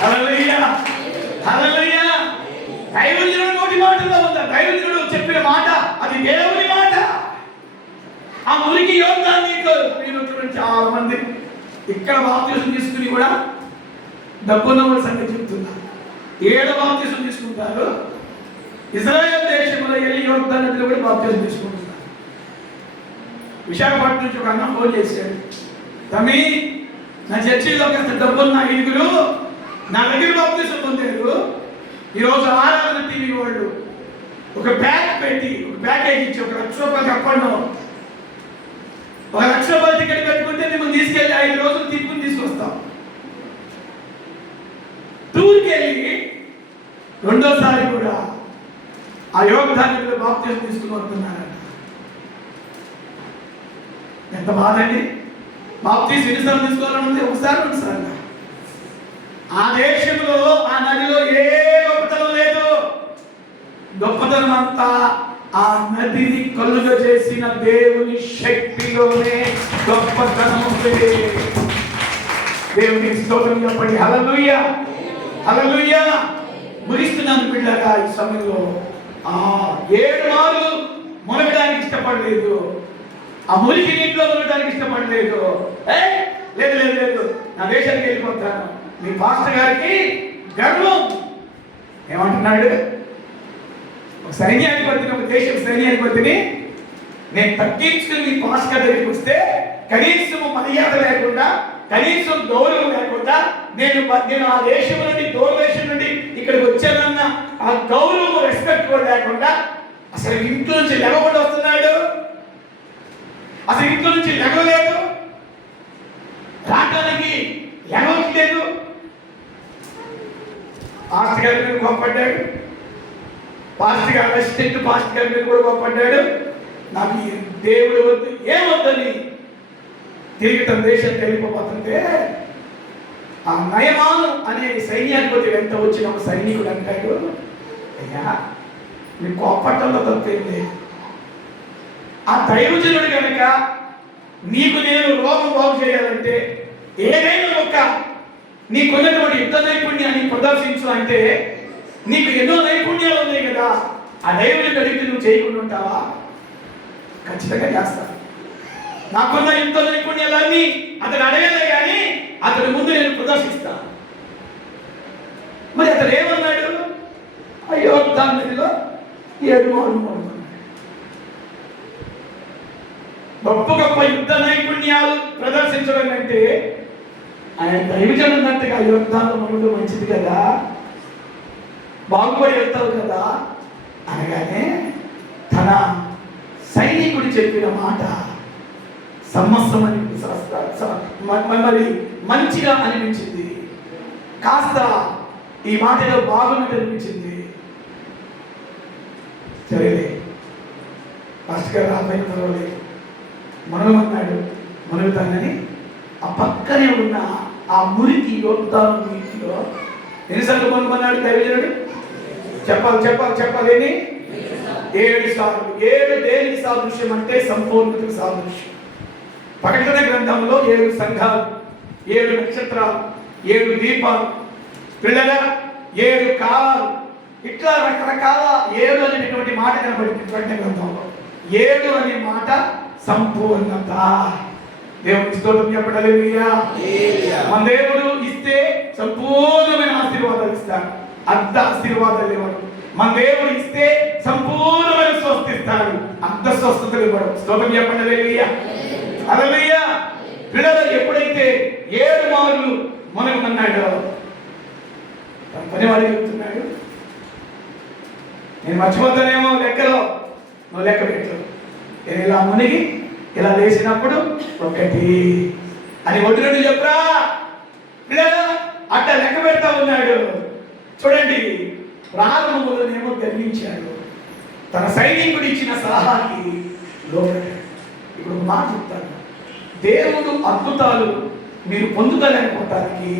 హల్లెలూయా, హల్లెలూయా. దైవజనుడు నోటి మాటలో ఉందా? దైవజనుడు చెప్పిన మాట అది దేవుని మాట. ఆ మురికి యోర్దాను నీళ్ళు చాలా మంది ఇక్కడ బాప్తిసం తీసుకుని కూడా డబ్బున్న వాడి సంగతి చెప్తున్నారు. 7 బాప్తిసం తీసుకుంటారు. ఇజ్రాయెల్ దేశంలో వెళ్ళి యోర్దాను నదిలో కూడా బాప్తిసం తీసుకుంటున్నారు. విశాఖపట్నం నుంచి ఒక అన్న ఫోన్ చేశాడు, తమ్మి నా చర్చిలో కాస్త డబ్బున్న 5 నా దగ్గర బాప్తిసం పొందారు. ఈరోజు ఆరాధన టీవీ వాళ్ళు ఒక ప్యాకేజ్ ఇచ్చి 1 లక్ష రూపాయలు కప్పండి, 1 లక్ష రూపాయలు టికెట్ పెట్టుకుంటే మిమ్మల్ని తీసుకెళ్ళి 5 రోజులు తీసుకుని తీసుకొస్తాం. టూర్కి వెళ్ళి రెండోసారి కూడా ఆ యోగదానికి బాప్తిసం తీసుకుని వస్తున్నారంట. ఎంత బాధ అండి! బాప్తిసం ఎన్నిసార్లు తీసుకోవాలని ఒకసారి 2 సార్లు. ఆ దేశంలో ఆ నదిలో ఏ గొప్పతనం లేదు, గొప్పతనం అంతా ఆ నదిని కలుగ చేసిన దేవుని శక్తిలోనే గొప్పతనం ఉంది. దేవునికి స్తోత్రం చెప్పండి. హల్లెలూయా, హల్లెలూయా. ముగిస్తున్నాను బిడ్డగా. ఈ సమయంలో 7 మార్లు మునగడానికి ఇష్టపడలేదు, ఆ మురికి నీటిలో మునగడానికి ఇష్టపడలేదు. లేదు లేదు లేదు, నా దేశానికి వెళ్ళిపోతాను. మీ పాస్టర్ గారికి గర్వం. ఏమంటున్నాడు? ఒక సైన్యాధిపతిని, ఒక దేశం సైన్యాధిపతిని నేను తగ్గించుకుని మీ పాస్టర్ గారి దగ్గరికి వస్తే కనీసం మర్యాద లేకుండా, కనీసం గౌరవం లేకుండా, నేను ఆ దేశం నుండి, దూరదేశం నుండి ఇక్కడికి వచ్చానన్న ఆ గౌరవం, రెస్పెక్ట్ కూడా లేకుండా అసలు ఇంట్లో నుంచి లెగకుండా వస్తున్నాడు. అసలు ఇంట్లో నుంచి లెగలేదు, రావడానికి లెగవట్లేదు. పాస్టర్ గారి మీద కోపడ్డాడు, పాస్టర్ గారు అసిస్టెంట్ పాస్టర్ గారి మీద కూడా కోపడ్డాడు. నాకు దేవుడు వద్దు, ఏమొద్దని తిరిగి తన దేశానికి వెళ్ళిపోతుంటే ఆ నయమాను అనే సైన్యాధిపతి వెంట వచ్చిన ఒక సైనికుడు అంటాడు, అయ్యా మీ కోపట్టంలో తప్పేం లేదు. ఆ దైవజనుడు కనుక నీకు నేను రోగం బాగు చేయాలంటే ఏదైనా ఒక నీకున్నటువంటి యుద్ధ నైపుణ్యాన్ని ప్రదర్శించు అంటే నీకు ఎన్నో నైపుణ్యాలు ఉన్నాయి కదా, ఆ దైవుని అడిగితే నువ్వు చేయకుండా ఉంటావా? ఖచ్చితంగా చేస్తా. నాకున్న యుద్ధ నైపుణ్యాలన్నీ అతను అడగలే కానీ అతని ముందు నేను ప్రదర్శిస్తా. మరి అతను ఏమన్నాడు? అయ్యో దానిలో 7 మార్లు. గొప్ప గొప్ప యుద్ధ నైపుణ్యాలు ప్రదర్శించడం అంటే ఆయన దైవజనుడు అన్నట్టుగా యుద్ధాలు మనలో మంచిది కదా, బాగుపడి వెళ్తావు కదా అనగానే తన సైనికుడు చెప్పిన మాట సమస్తమని మరి మంచిగా అనిపించింది, కాస్త ఈ మాటలో బాగున్నట్టు అనిపించింది. సరేలే పాస్టర్ గారు రాబోయిన పర్వాలేదు మనమన్నాడు, మనుగుతానని ఆ పక్కనే ఉన్న ఆ మురికి యోర్దాను నీటిలో ఎన్నిసార్లు మనమన్నాడు దైవజనుడు? చెప్పాలి ఏమి? 7 సార్లు. 7 దేనికి సాదృశ్యం అంటే సంపూర్ణతకు సాదృశ్యం. ప్రకటన గ్రంథంలో 7 సంఘాలు, 7 నక్షత్రాలు, 7 దీపాలు, పిల్లల 7 కాలాలు, ఇట్లా రకరకాల 7 అనేటువంటి మాట కనబడింది ప్రకటన గ్రంథంలో. 7 అనే మాట సంపూర్ణత. దేవునికి స్తోత్రం చెప్పండి. హల్లెలూయా. మన దేవుడు ఇస్తే సంపూర్ణమైన ఆశీర్వాదాలు ఇస్తాడు, అర్ధ ఆశీర్వాదాలు ఇవ్వడు. మన దేవుడు ఇస్తే సంపూర్ణమైన స్వస్థ ఇస్తాడు, అర్ధ స్వస్థతలు ఇవ్వడు. స్తోత్రం చెప్పండి. హల్లెలూయా, హల్లెలూయా. పిల్లలు ఎప్పుడైతే 7 మార్లు మునగమన్నాడో తన పనివాడు చెప్తున్నాడు, నేను మర్చిపోతానేమో లెక్కలో, నువ్వు లెక్క పెట్టు. నేను ఇలా మునిగి ఇలా లేచినప్పుడు ఒకటి అని ఒకటి రెండు చెప్పరా అట్లా లెక్క పెడతా ఉన్నాడు. చూడండి, ప్రారంభంలోనేమో గర్వించాడు, తన సైనికుడు ఇచ్చిన సలహాకి లోబడ్డాడు. ఇప్పుడు మాట చెప్తాను, దేవుడు అద్భుతాలు మీరు పొందుకోలేకపోవటానికి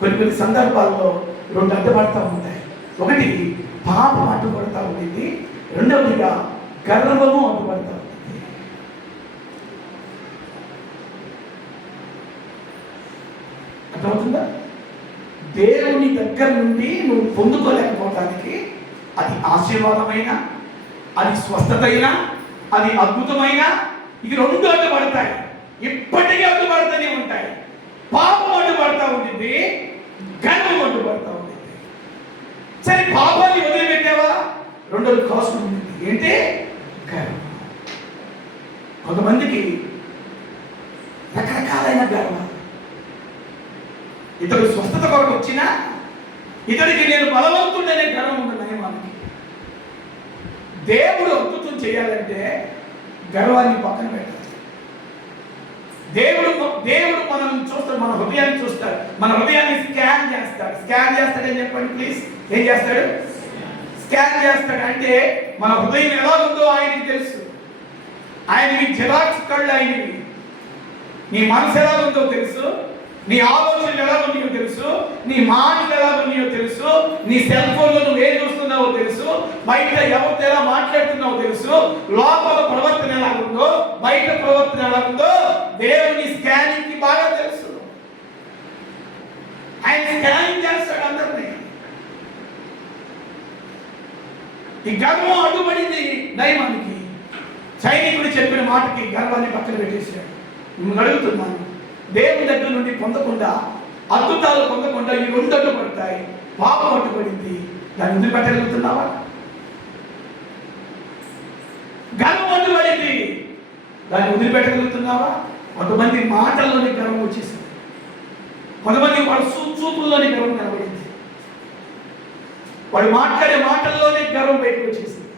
కొన్ని సందర్భాల్లో రెండు అడ్డుపడతా ఉంటాయి. ఒకటి పాపం అడ్డుపడతా ఉంటుంది, రెండవదిగా గర్వము అడ్డుపడతా ఉంటుంది. అర్థమవుతుందా? దేవుని దగ్గర నుండి నువ్వు పొందుకోలేకపోవటానికి అది ఆశీర్వాదమైన, అది స్వస్థత అయినా, అది అద్భుతమైన, ఇవి రెండు అడ్డుపడతాయి, ఇప్పటికీ అడ్డుపడుతూనే ఉంటాయి. పాపం అడ్డుపడతా ఉంటుంది, గర్వం అడ్డుపడతా ఉంటుంది. సరే, పాపాన్ని వదిలిపెట్టావా? రెండోది కాస్ట్ ఉంది, ఏంటి? గర్వం. కొంతమందికి రకరకాలైన గర్వం. ఇతడు స్వస్థత కొరకు వచ్చినా ఇతడికి నేను బలవంతుడనే గర్వం ఉంది నయమానికి. దేవుడు అద్భుతం చేయాలంటే గర్వాన్ని పక్కన పెట్టాలి. దేవుడు మనం చూస్తాడు, మన హృదయాన్ని చూస్తాడు, మన హృదయాన్ని స్కాన్ చేస్తాడు. స్కాన్ చేస్తాడని చెప్పండి ప్లీజ్. ఏం చేస్తాడు? స్కాన్ చేస్తాడు. అంటే మన హృదయం ఎలా ఉందో ఆయనకి తెలుసు. ఆయనవి జిరాక్స్ కళ్ళు ఆయనవి. నీ మనసు ఎలా ఉందో తెలుసు, నీ ఆలోచనలు ఎలా ఉన్నాయో తెలుసు, నీ మాటలు ఎలా ఉన్నాయో తెలుసు, నీ సెల్ ఫోన్లో నువ్వు ఏం చూస్తున్నావో తెలుసు, బయట ఎవరితో ఎలా మాట్లాడుతున్నావో తెలుసు, లోపల ప్రవర్తన ఎలా ఉందో, బయట ప్రవర్తన ఎలా ఉందో దేవుని స్కానింగ్ కి బాగా తెలుసు. ఆయన స్కానింగ్ చేస్తాడు అందరినీ. ఈ గర్వం అడ్డుపడింది నయమానికి. సైనికుడు చెప్పిన మాటకి గర్వాన్ని పక్కన పెట్టేశాడు. మిమ్మల్ని అడుగుతున్నాను, దేవుని దగ్గర నుండి పొందకుండా, అద్భుతాలు పొందకుండా ఈ రెండు అడ్డుపడతాయి. పాపం అడ్డుపడింది, దాన్ని వదిలిపెట్టగలుగుతున్నావా? గర్వం అడ్డుపడింది, దాన్ని వదిలిపెట్టగలుగుతున్నావా? కొంతమంది మాటల్లోని గర్వం వచ్చేసింది, కొంతమంది వాళ్ళ చూపుల్లోని గర్వం కనబడింది, వాడు మాట్లాడే మాటల్లోనే గర్వం బయటకు వచ్చేసింది,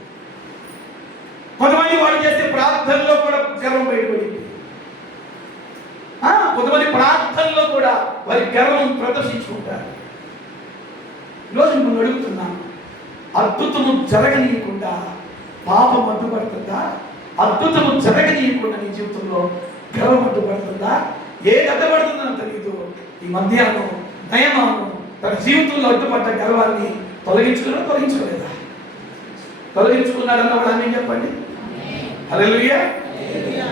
కొంతమంది వాడు చేసే ప్రార్థనలో కూడా గర్వం బయటపడింది, కొంతమంది ప్రార్థనలో కూడా వారి గర్వం ప్రదర్శించుకుంటారు. ఈరోజు మిమ్మల్ని అడుగుతున్నాను, అద్భుతము జరగనీయకుండా పాపం అడ్డుపడుతుందా? అద్భుతము జరగనీయకుండా నీ జీవితంలో గర్వం అడ్డుపడుతుందా? ఏది అడ్డుపడుతుందో నాకు తెలియదు. ఈ మధ్యాహ్నం నయమాను తన జీవితంలో అడ్డుపడ్డ గర్వాన్ని తొలగించుకోలేదా? తొలగించుకున్నాడన్న కూడా ఆమేన్ చెప్పండి. హల్లెలూయా.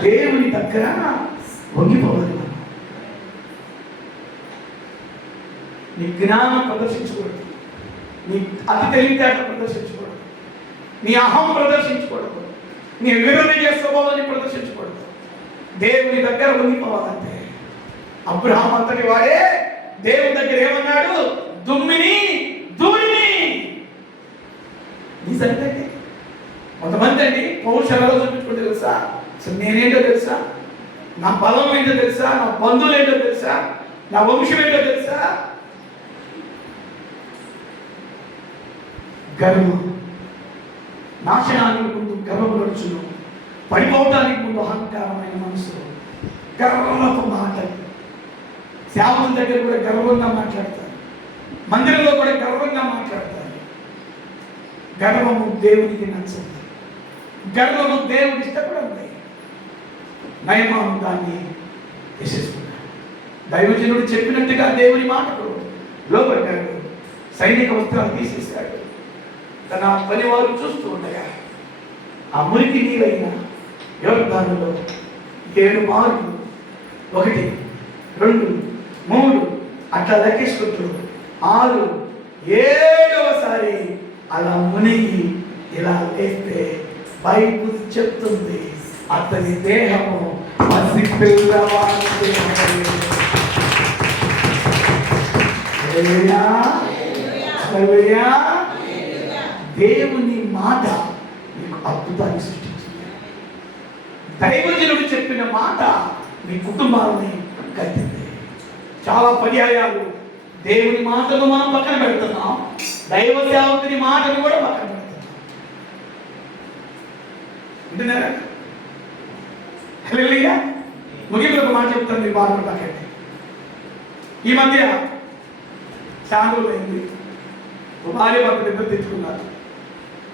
దేవుని దగ్గర వంగిపోవాలి. నీ జ్ఞానం ప్రదర్శించకూడదు, నీ అతి తెలివితేట ప్రదర్శించకూడదు, నీ అహం ప్రదర్శించకూడదు, నీ విరుద్ధ స్వభావాన్ని ప్రదర్శించకూడదు. దేవుని దగ్గర వంగిపోవాలంటే అబ్రహాం అంతటి వాడే దేవుని దగ్గర ఏమన్నాడు? దుమ్మిని ధూళిని. నిజంగా కొంతమంది అండి పౌరుషాలలో చూపించుకుంటే తెలుసా, అసలు నేనేంటో తెలుసా, నా బలం ఏంటో తెలుసా, నా బంధువులు ఏంటో తెలుసా, నా వంశం ఏంటో తెలుసా. గర్వం నాశనానికి ముందు గర్వం నడుచును, పడిపోవటానికి ముందు అహంకారమైన మనసు, గర్వపు మాటలు. సేవకుల దగ్గర కూడా గర్వంగా మాట్లాడతారు, మందిరంలో కూడా గర్వంగా మాట్లాడతారు. గర్వము దేవునికి నచ్చదు, గర్వము దేవుని ఇష్టపడండి. నయమాను దాన్ని యశస్సుకున్నాడు. దైవజనుడు చెప్పినట్టుగా దేవుని మాటకు లోబడ్డాడు. సైనిక వస్త్రాలు తీసేశాడు. తన పనివారు చూస్తూ ఉండగా ఆ మురికి నీరైన యోర్దానులో 7 మార్లు 1 2 3 అట్లా లెక్కేసుకుంటూ 6 7వసారి అలా మునిగి ఇలా లేస్తే బైబిల్ చెప్తుంది అతని దేహము పసిపిల్లవాడి దేహము. దేవుని మాట నీకు అద్భుతాన్ని సృష్టించింది. దైవజనుడు చెప్పిన మాట మీ కుటుంబాలని కట్టింది. చాలా పర్యాయాలు దేవుని మాటను మనం పక్కన పెడుతున్నాం, దైవ సేవకుని మాటను కూడా పక్కన పెడుతున్నాం. వింటున్నారా? హల్లెలూయా. ముగింపు ఒక మాట చెప్తాను, మీరు బాధపడకండి. ఈ మధ్య చాలా రోజులైంది, భార్య భర్తలు ఇద్దరు తెచ్చుకున్నారు.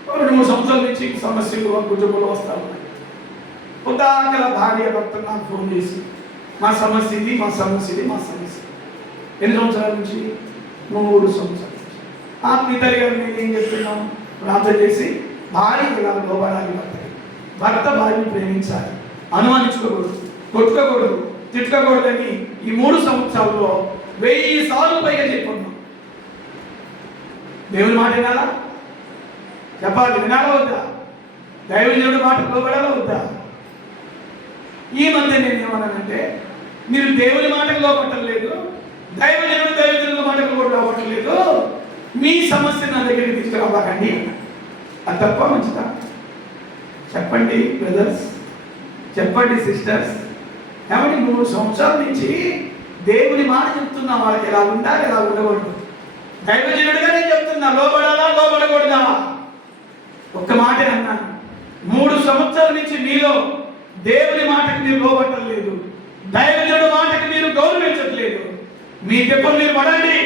2-3 సంవత్సరాల నుంచి సమస్యలు కుటుంబంలో వస్తా ఉన్నాయి. ఉదాహరణ భార్య భర్త నాకు ఫోన్ చేసి మా సమస్య ఇది, మా సమస్య ఇది, మా సమస్య. ఎన్ని సంవత్సరాల నుంచి? 3 సంవత్సరాల నుంచి. ఆత్మీయతలు గారు నేను ఏం చెప్తున్నాం? ప్రార్థన చేసి భార్యకి ఇలా లోబడాలి, భర్త భార్యని ప్రేమించాలి, అనుమానించుకోకూడదు, కొట్టుకోకూడదు, తిట్టుకోకూడదని ఈ 3 సంవత్సరాల్లో 1000 సార్లు పైగా చెప్పుకున్నాం. దేవుని మాట వినాలా? చెప్పాలి, వినాలా వద్దా? దైవజనుడి మాటకు లోబడాలా వద్దా? ఈ మధ్య నేను ఏమన్నానంటే, మీరు దేవుని మాటకు లోపట్టలేదు, దైవజనుల మాటకు కూడా లోపట్టలేదు, మీ సమస్య నా దగ్గరికి తీసుకురావాలండి. అది తప్ప మంచిదా? చెప్పండి బ్రదర్స్, చెప్పండి సిస్టర్స్. కాబట్టి 3 సంవత్సరాల నుంచి దేవుని మాట చెప్తున్నా, వాళ్ళకి ఎలా ఉండాలి, ఎలా ఉండకూడదు. దైవజనుడిగా నేను చెప్తున్నా, లోబడాలా లోబడకూడదా? ఒక్క మాట అన్నాను, 3 సంవత్సరాల నుంచి మీలో దేవుని మాటకు మీరు లోబట్టలేదు, దైవజనుడి మాటకు మీరు గౌరవించట్లేదు. మీ దెబ్బలు మీరు పడండి,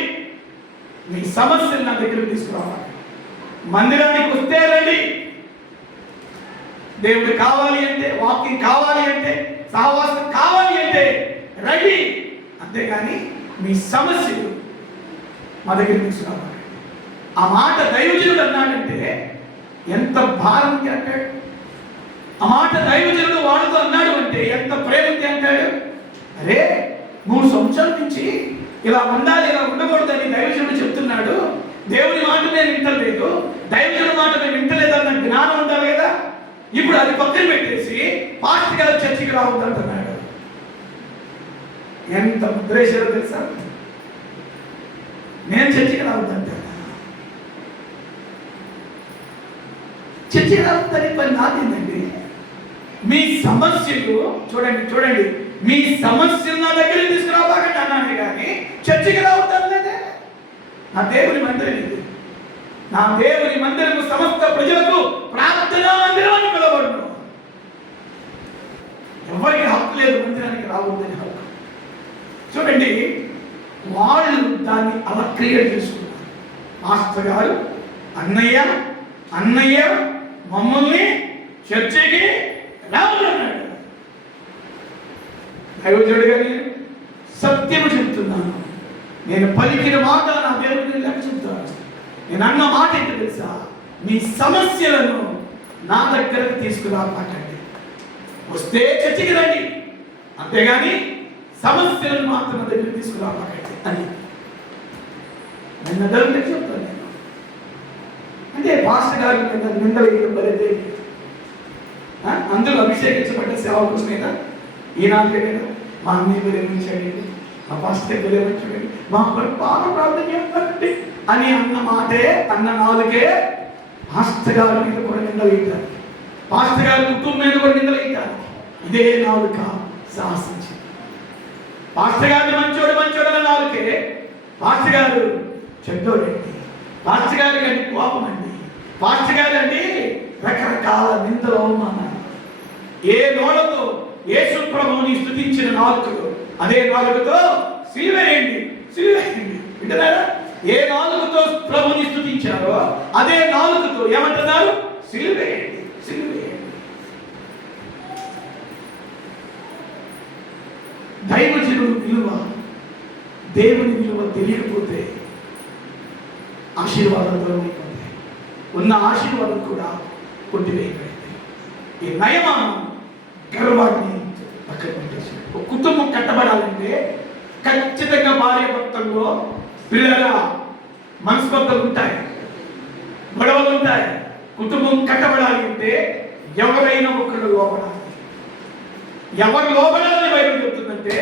మీ సమస్యలు నా దగ్గరకు తీసుకురావాలి. మందిరానికి వస్తే రండి, దేవుడు కావాలి అంటే, వాకింగ్ కావాలి అంటే, సహవాసం కావాలి అంటే రండి. అంతేగాని మీ సమస్యలు మా దగ్గర తీసుకురావాలి. ఆ మాట దైవజనుడు అన్నాడంటే ఎంత భారంగా అంటాడు. ఆ మాట దైవజనుడు వాడుతూ అన్నాడు అంటే ఎంత ప్రేమగా అంటాడు. అరే 3 సంవత్సరాల నుంచి ఇలా ఉండాలి, ఇలా ఉండకూడదని దైవజనుడు చెప్తున్నాడు. దేవుని మాట నేను వింటలేదు, దైవజనుడి మాట మేము వింటలేదన్న జ్ఞానం ఉండాలి కదా. ఇప్పుడు అది పక్కన పెట్టేసి పాస్టర్ గారు చర్చికి రావద్దంటున్నాడు. ఎంత ముద్రేశారో తెలుసా? నేను చర్చికి రావద్దంటాను. చర్చికి రావద్దని పని నాదేందండి? మీ సమస్యలు చూడండి, మీ సమస్యలు నా దగ్గరికి తీసుకురావాలని అన్నాను కానీ చర్చికి రావద్దని లేదే. నా దేవుని మందిరం ఇది, నా దేవుని మందిరము సమస్త ప్రజలకు ప్రార్థనా మందిరం అని పిలవబడును. ఎవరికి హక్కు లేదు మందిరానికి రావద్దని హక్కు. చూడండి, వాళ్ళు దాన్ని అలా క్రియేట్ చేసుకున్నారు. మాస్టర్ గారు అన్నయ్య మమ్మల్ని చర్చికి రావద్దన్నాడు. దైవజనుడు గారు సత్యము చెప్తున్నాను, నేను పలికిన మాట నా దేవుడిని లెక్క చెప్తాను. నేను అన్న మాట ఏంటో తెలుసా? మీ సమస్యలను నా దగ్గరకు తీసుకురాకండి. వస్తే చర్చికి రండి, అంతేగాని సమస్యలను మాత్రం నా దగ్గర తీసుకురాకండి అని నిన్న దగ్గర చెప్తాను నేను. అంటే పాస్టర్ గారి మీద నిందలు బలితే అందులో అభిషేకించబడ్డ సేవకుల మీద ఈనాడు మా అన్నయ్య ప్రేమించాడు, మా పాస్టర్ ప్రేమించాడు, మా బాగా ప్రార్థన చేస్తారండి అని అన్న మాటే, అన్న నాలుగే పాస్టర్ గారి మీద కూడా నిందలు వేయటారు, పాస్టర్ గారి కుటుంబం మీద కూడా నిందలు వేయటారు. ఇదే నాలుక సాహసించి పాస్టర్ గారిని మంచోడు అన్న నాలుకే, పాస్టర్ గారు చెడ్డోడండి, పాస్టర్ గారి కానీ కోపం అండి, పాస్టర్ గారు అండి రకరకాల నిందలు అవమానాలు. ఏ నోళ్ళతో యేసు ప్రభువుని స్తుతించిన నాలుకలు అదే నాలుకతో సిలువేయండి వింటున్నారా? ఏ నాలుకతో ప్రభువుని స్తుతించారో అదే నాలుకతో ఏమంటున్నారు? సిలువేయండి. దైవజనుడు విలువ, దేవుని విలువ తెలియకపోతే ఆశీర్వాదం దొరికిపోతే ఉన్న ఆశీర్వాదం కూడా కొట్టివేయబడింది. ఈ నయమానం గర్వాన్ని పక్కన పెట్టేశాడు. ఒక కుటుంబం కట్టబడాలంటే ఖచ్చితంగా భార్య భర్తల్లో పిల్లల మనస్పర్ధలు ఉంటాయి, గొడవలు ఉంటాయి. కుటుంబం కట్టబడాలి అంటే ఎవరైనా ఒకళ్ళు లోపడాలి. ఎవరు లోపడాలని బైబిల్ చెప్తుందంటే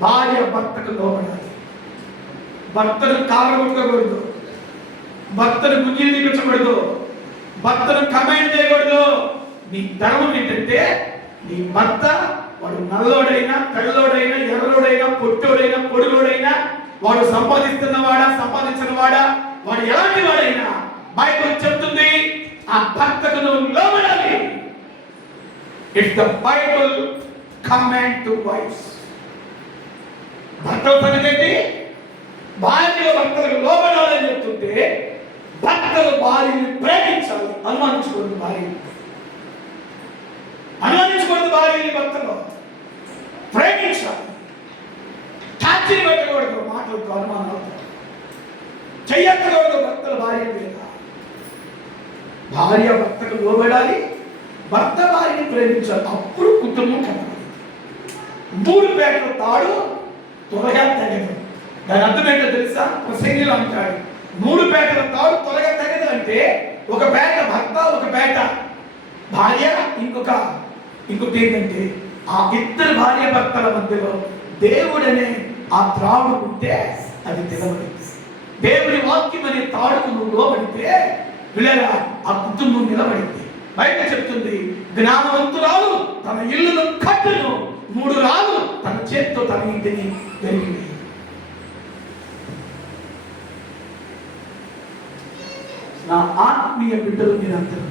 భార్య భర్తకు లోపడాలి. భర్తను కాలగొట్టకూడదు, భర్తను గుంజీలు తీపించకూడదు, భర్తను కమెంట్ చేయకూడదు. నీ ధర్మం ఏంటంటే నీ భర్త వాడు నల్లోడైనా, తెల్లోడైనా, ఎర్రోడైనా, పొట్టోడైనా, పొడుగోడైనా, వాడు సంపాదిస్తున్నవాడా, సంపాదించినవాడా, వాడు ఎలాంటి వాడైనా బైబిల్ చెప్తుంది ఆ భర్తకు నువ్వు లోబడాలి. If the Bible command to wives. భర్తల సంగతి ఏంటి? భార్య భర్తలకు లోబడాలని చెప్తుంటే భర్తలు భార్యని ప్రేమించాలి. అనుమానించకూడదు భార్యని, అనుమానించకూడదు భార్యని. భర్తలు ప్రేమించాలి. టార్చర్ పెట్టకూడదు, మాటలతో అనుమానాలతో చెయ్యకూడదు. భర్తల భార్య మీద భార్య భర్తకు లోబడాలి, భర్త భార్యని ప్రేమించాలి. అప్పుడు కుటుంబం కలగాలి. 3 పేటల తాడు త్వరగా తెగదు. దాని అర్థం ఏంటో తెలుసా? ప్రసంగిలో అంటాడు 3 పేటల తాడు త్వరగా తెగదు అంటే ఒక పేట భర్త, ఒక పేట భార్య, ఇంకొకటి ఏంటంటే ఆ ఇద్దరు భార్య భర్తల మధ్యలో దేవుడనే ఆ త్రాడు ఉంటే అది తెగబడింది. దేవుని వాక్యం అనే తాడుకు నువ్వు లోబడితే విలరా ఆ కుటుంబం నిలబడింది. బయట చెప్తుంది, జ్ఞానవంతురాలు తన ఇల్లును కట్టును, 3 రాళ్ళు తన చేతితో తన ఇంటిని జరిగింది. నా ఆత్మీయ బిడ్డలు మీరందరూ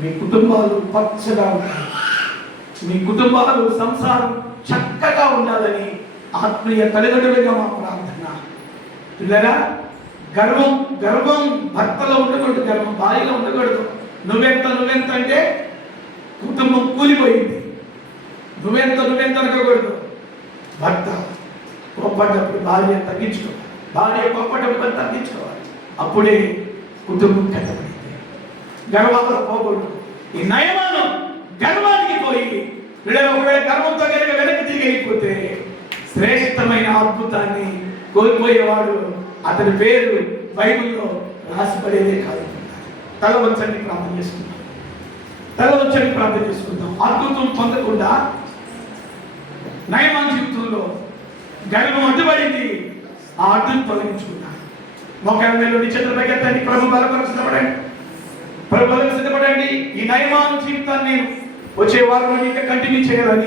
మీ కుటుంబాలు పచ్చగా ఉండాలి, మీ కుటుంబాలు సంసారం చక్కగా ఉండాలని ఆత్మీయ తల్లిదండ్రులుగా మా ప్రార్థన. పిల్లరా, గర్వం భర్తలో ఉండకూడదు, గర్వం భార్యలో ఉండకూడదు. నువ్వెంత అంటే కుటుంబం కూలిపోయింది. నువ్వెంత అనకూడదు. భర్త కోప్పడ్డప్పుడు భార్య తగ్గించుకోవాలి, భార్య కోప్పడ్డప్పుడు తగ్గించుకోవాలి. అప్పుడే కుటుంబం కట్టబడింది. గర్వాలు పోకూడదు. ఈ నయమానం గర్వానికి పోయి ఒకవేళ గర్వంతో కనుక వెనక్కి తిరిగి వెళ్ళిపోతే శ్రేష్టమైన అద్భుతాన్ని కోల్పోయేవాడు అతని పేరు బైబిల్లో రాసిపడేదే కాదు. తల వంచండి ప్రార్థన చేసుకుందాం. అద్భుతం పొందకుండా నయమాన్ జీవితంలో గర్వం అడ్డుపడింది. ఆ అడ్డును తొలగించుకున్నాను. మోకాళ్ళ మీద చేతులు పైకెత్తండి. ప్రభు బలపరకు సిద్ధపడండి. ఈ నయమాను జీవితాన్ని నేను వచ్చే వారంలో ఇంకా కంటిన్యూ చేయాలని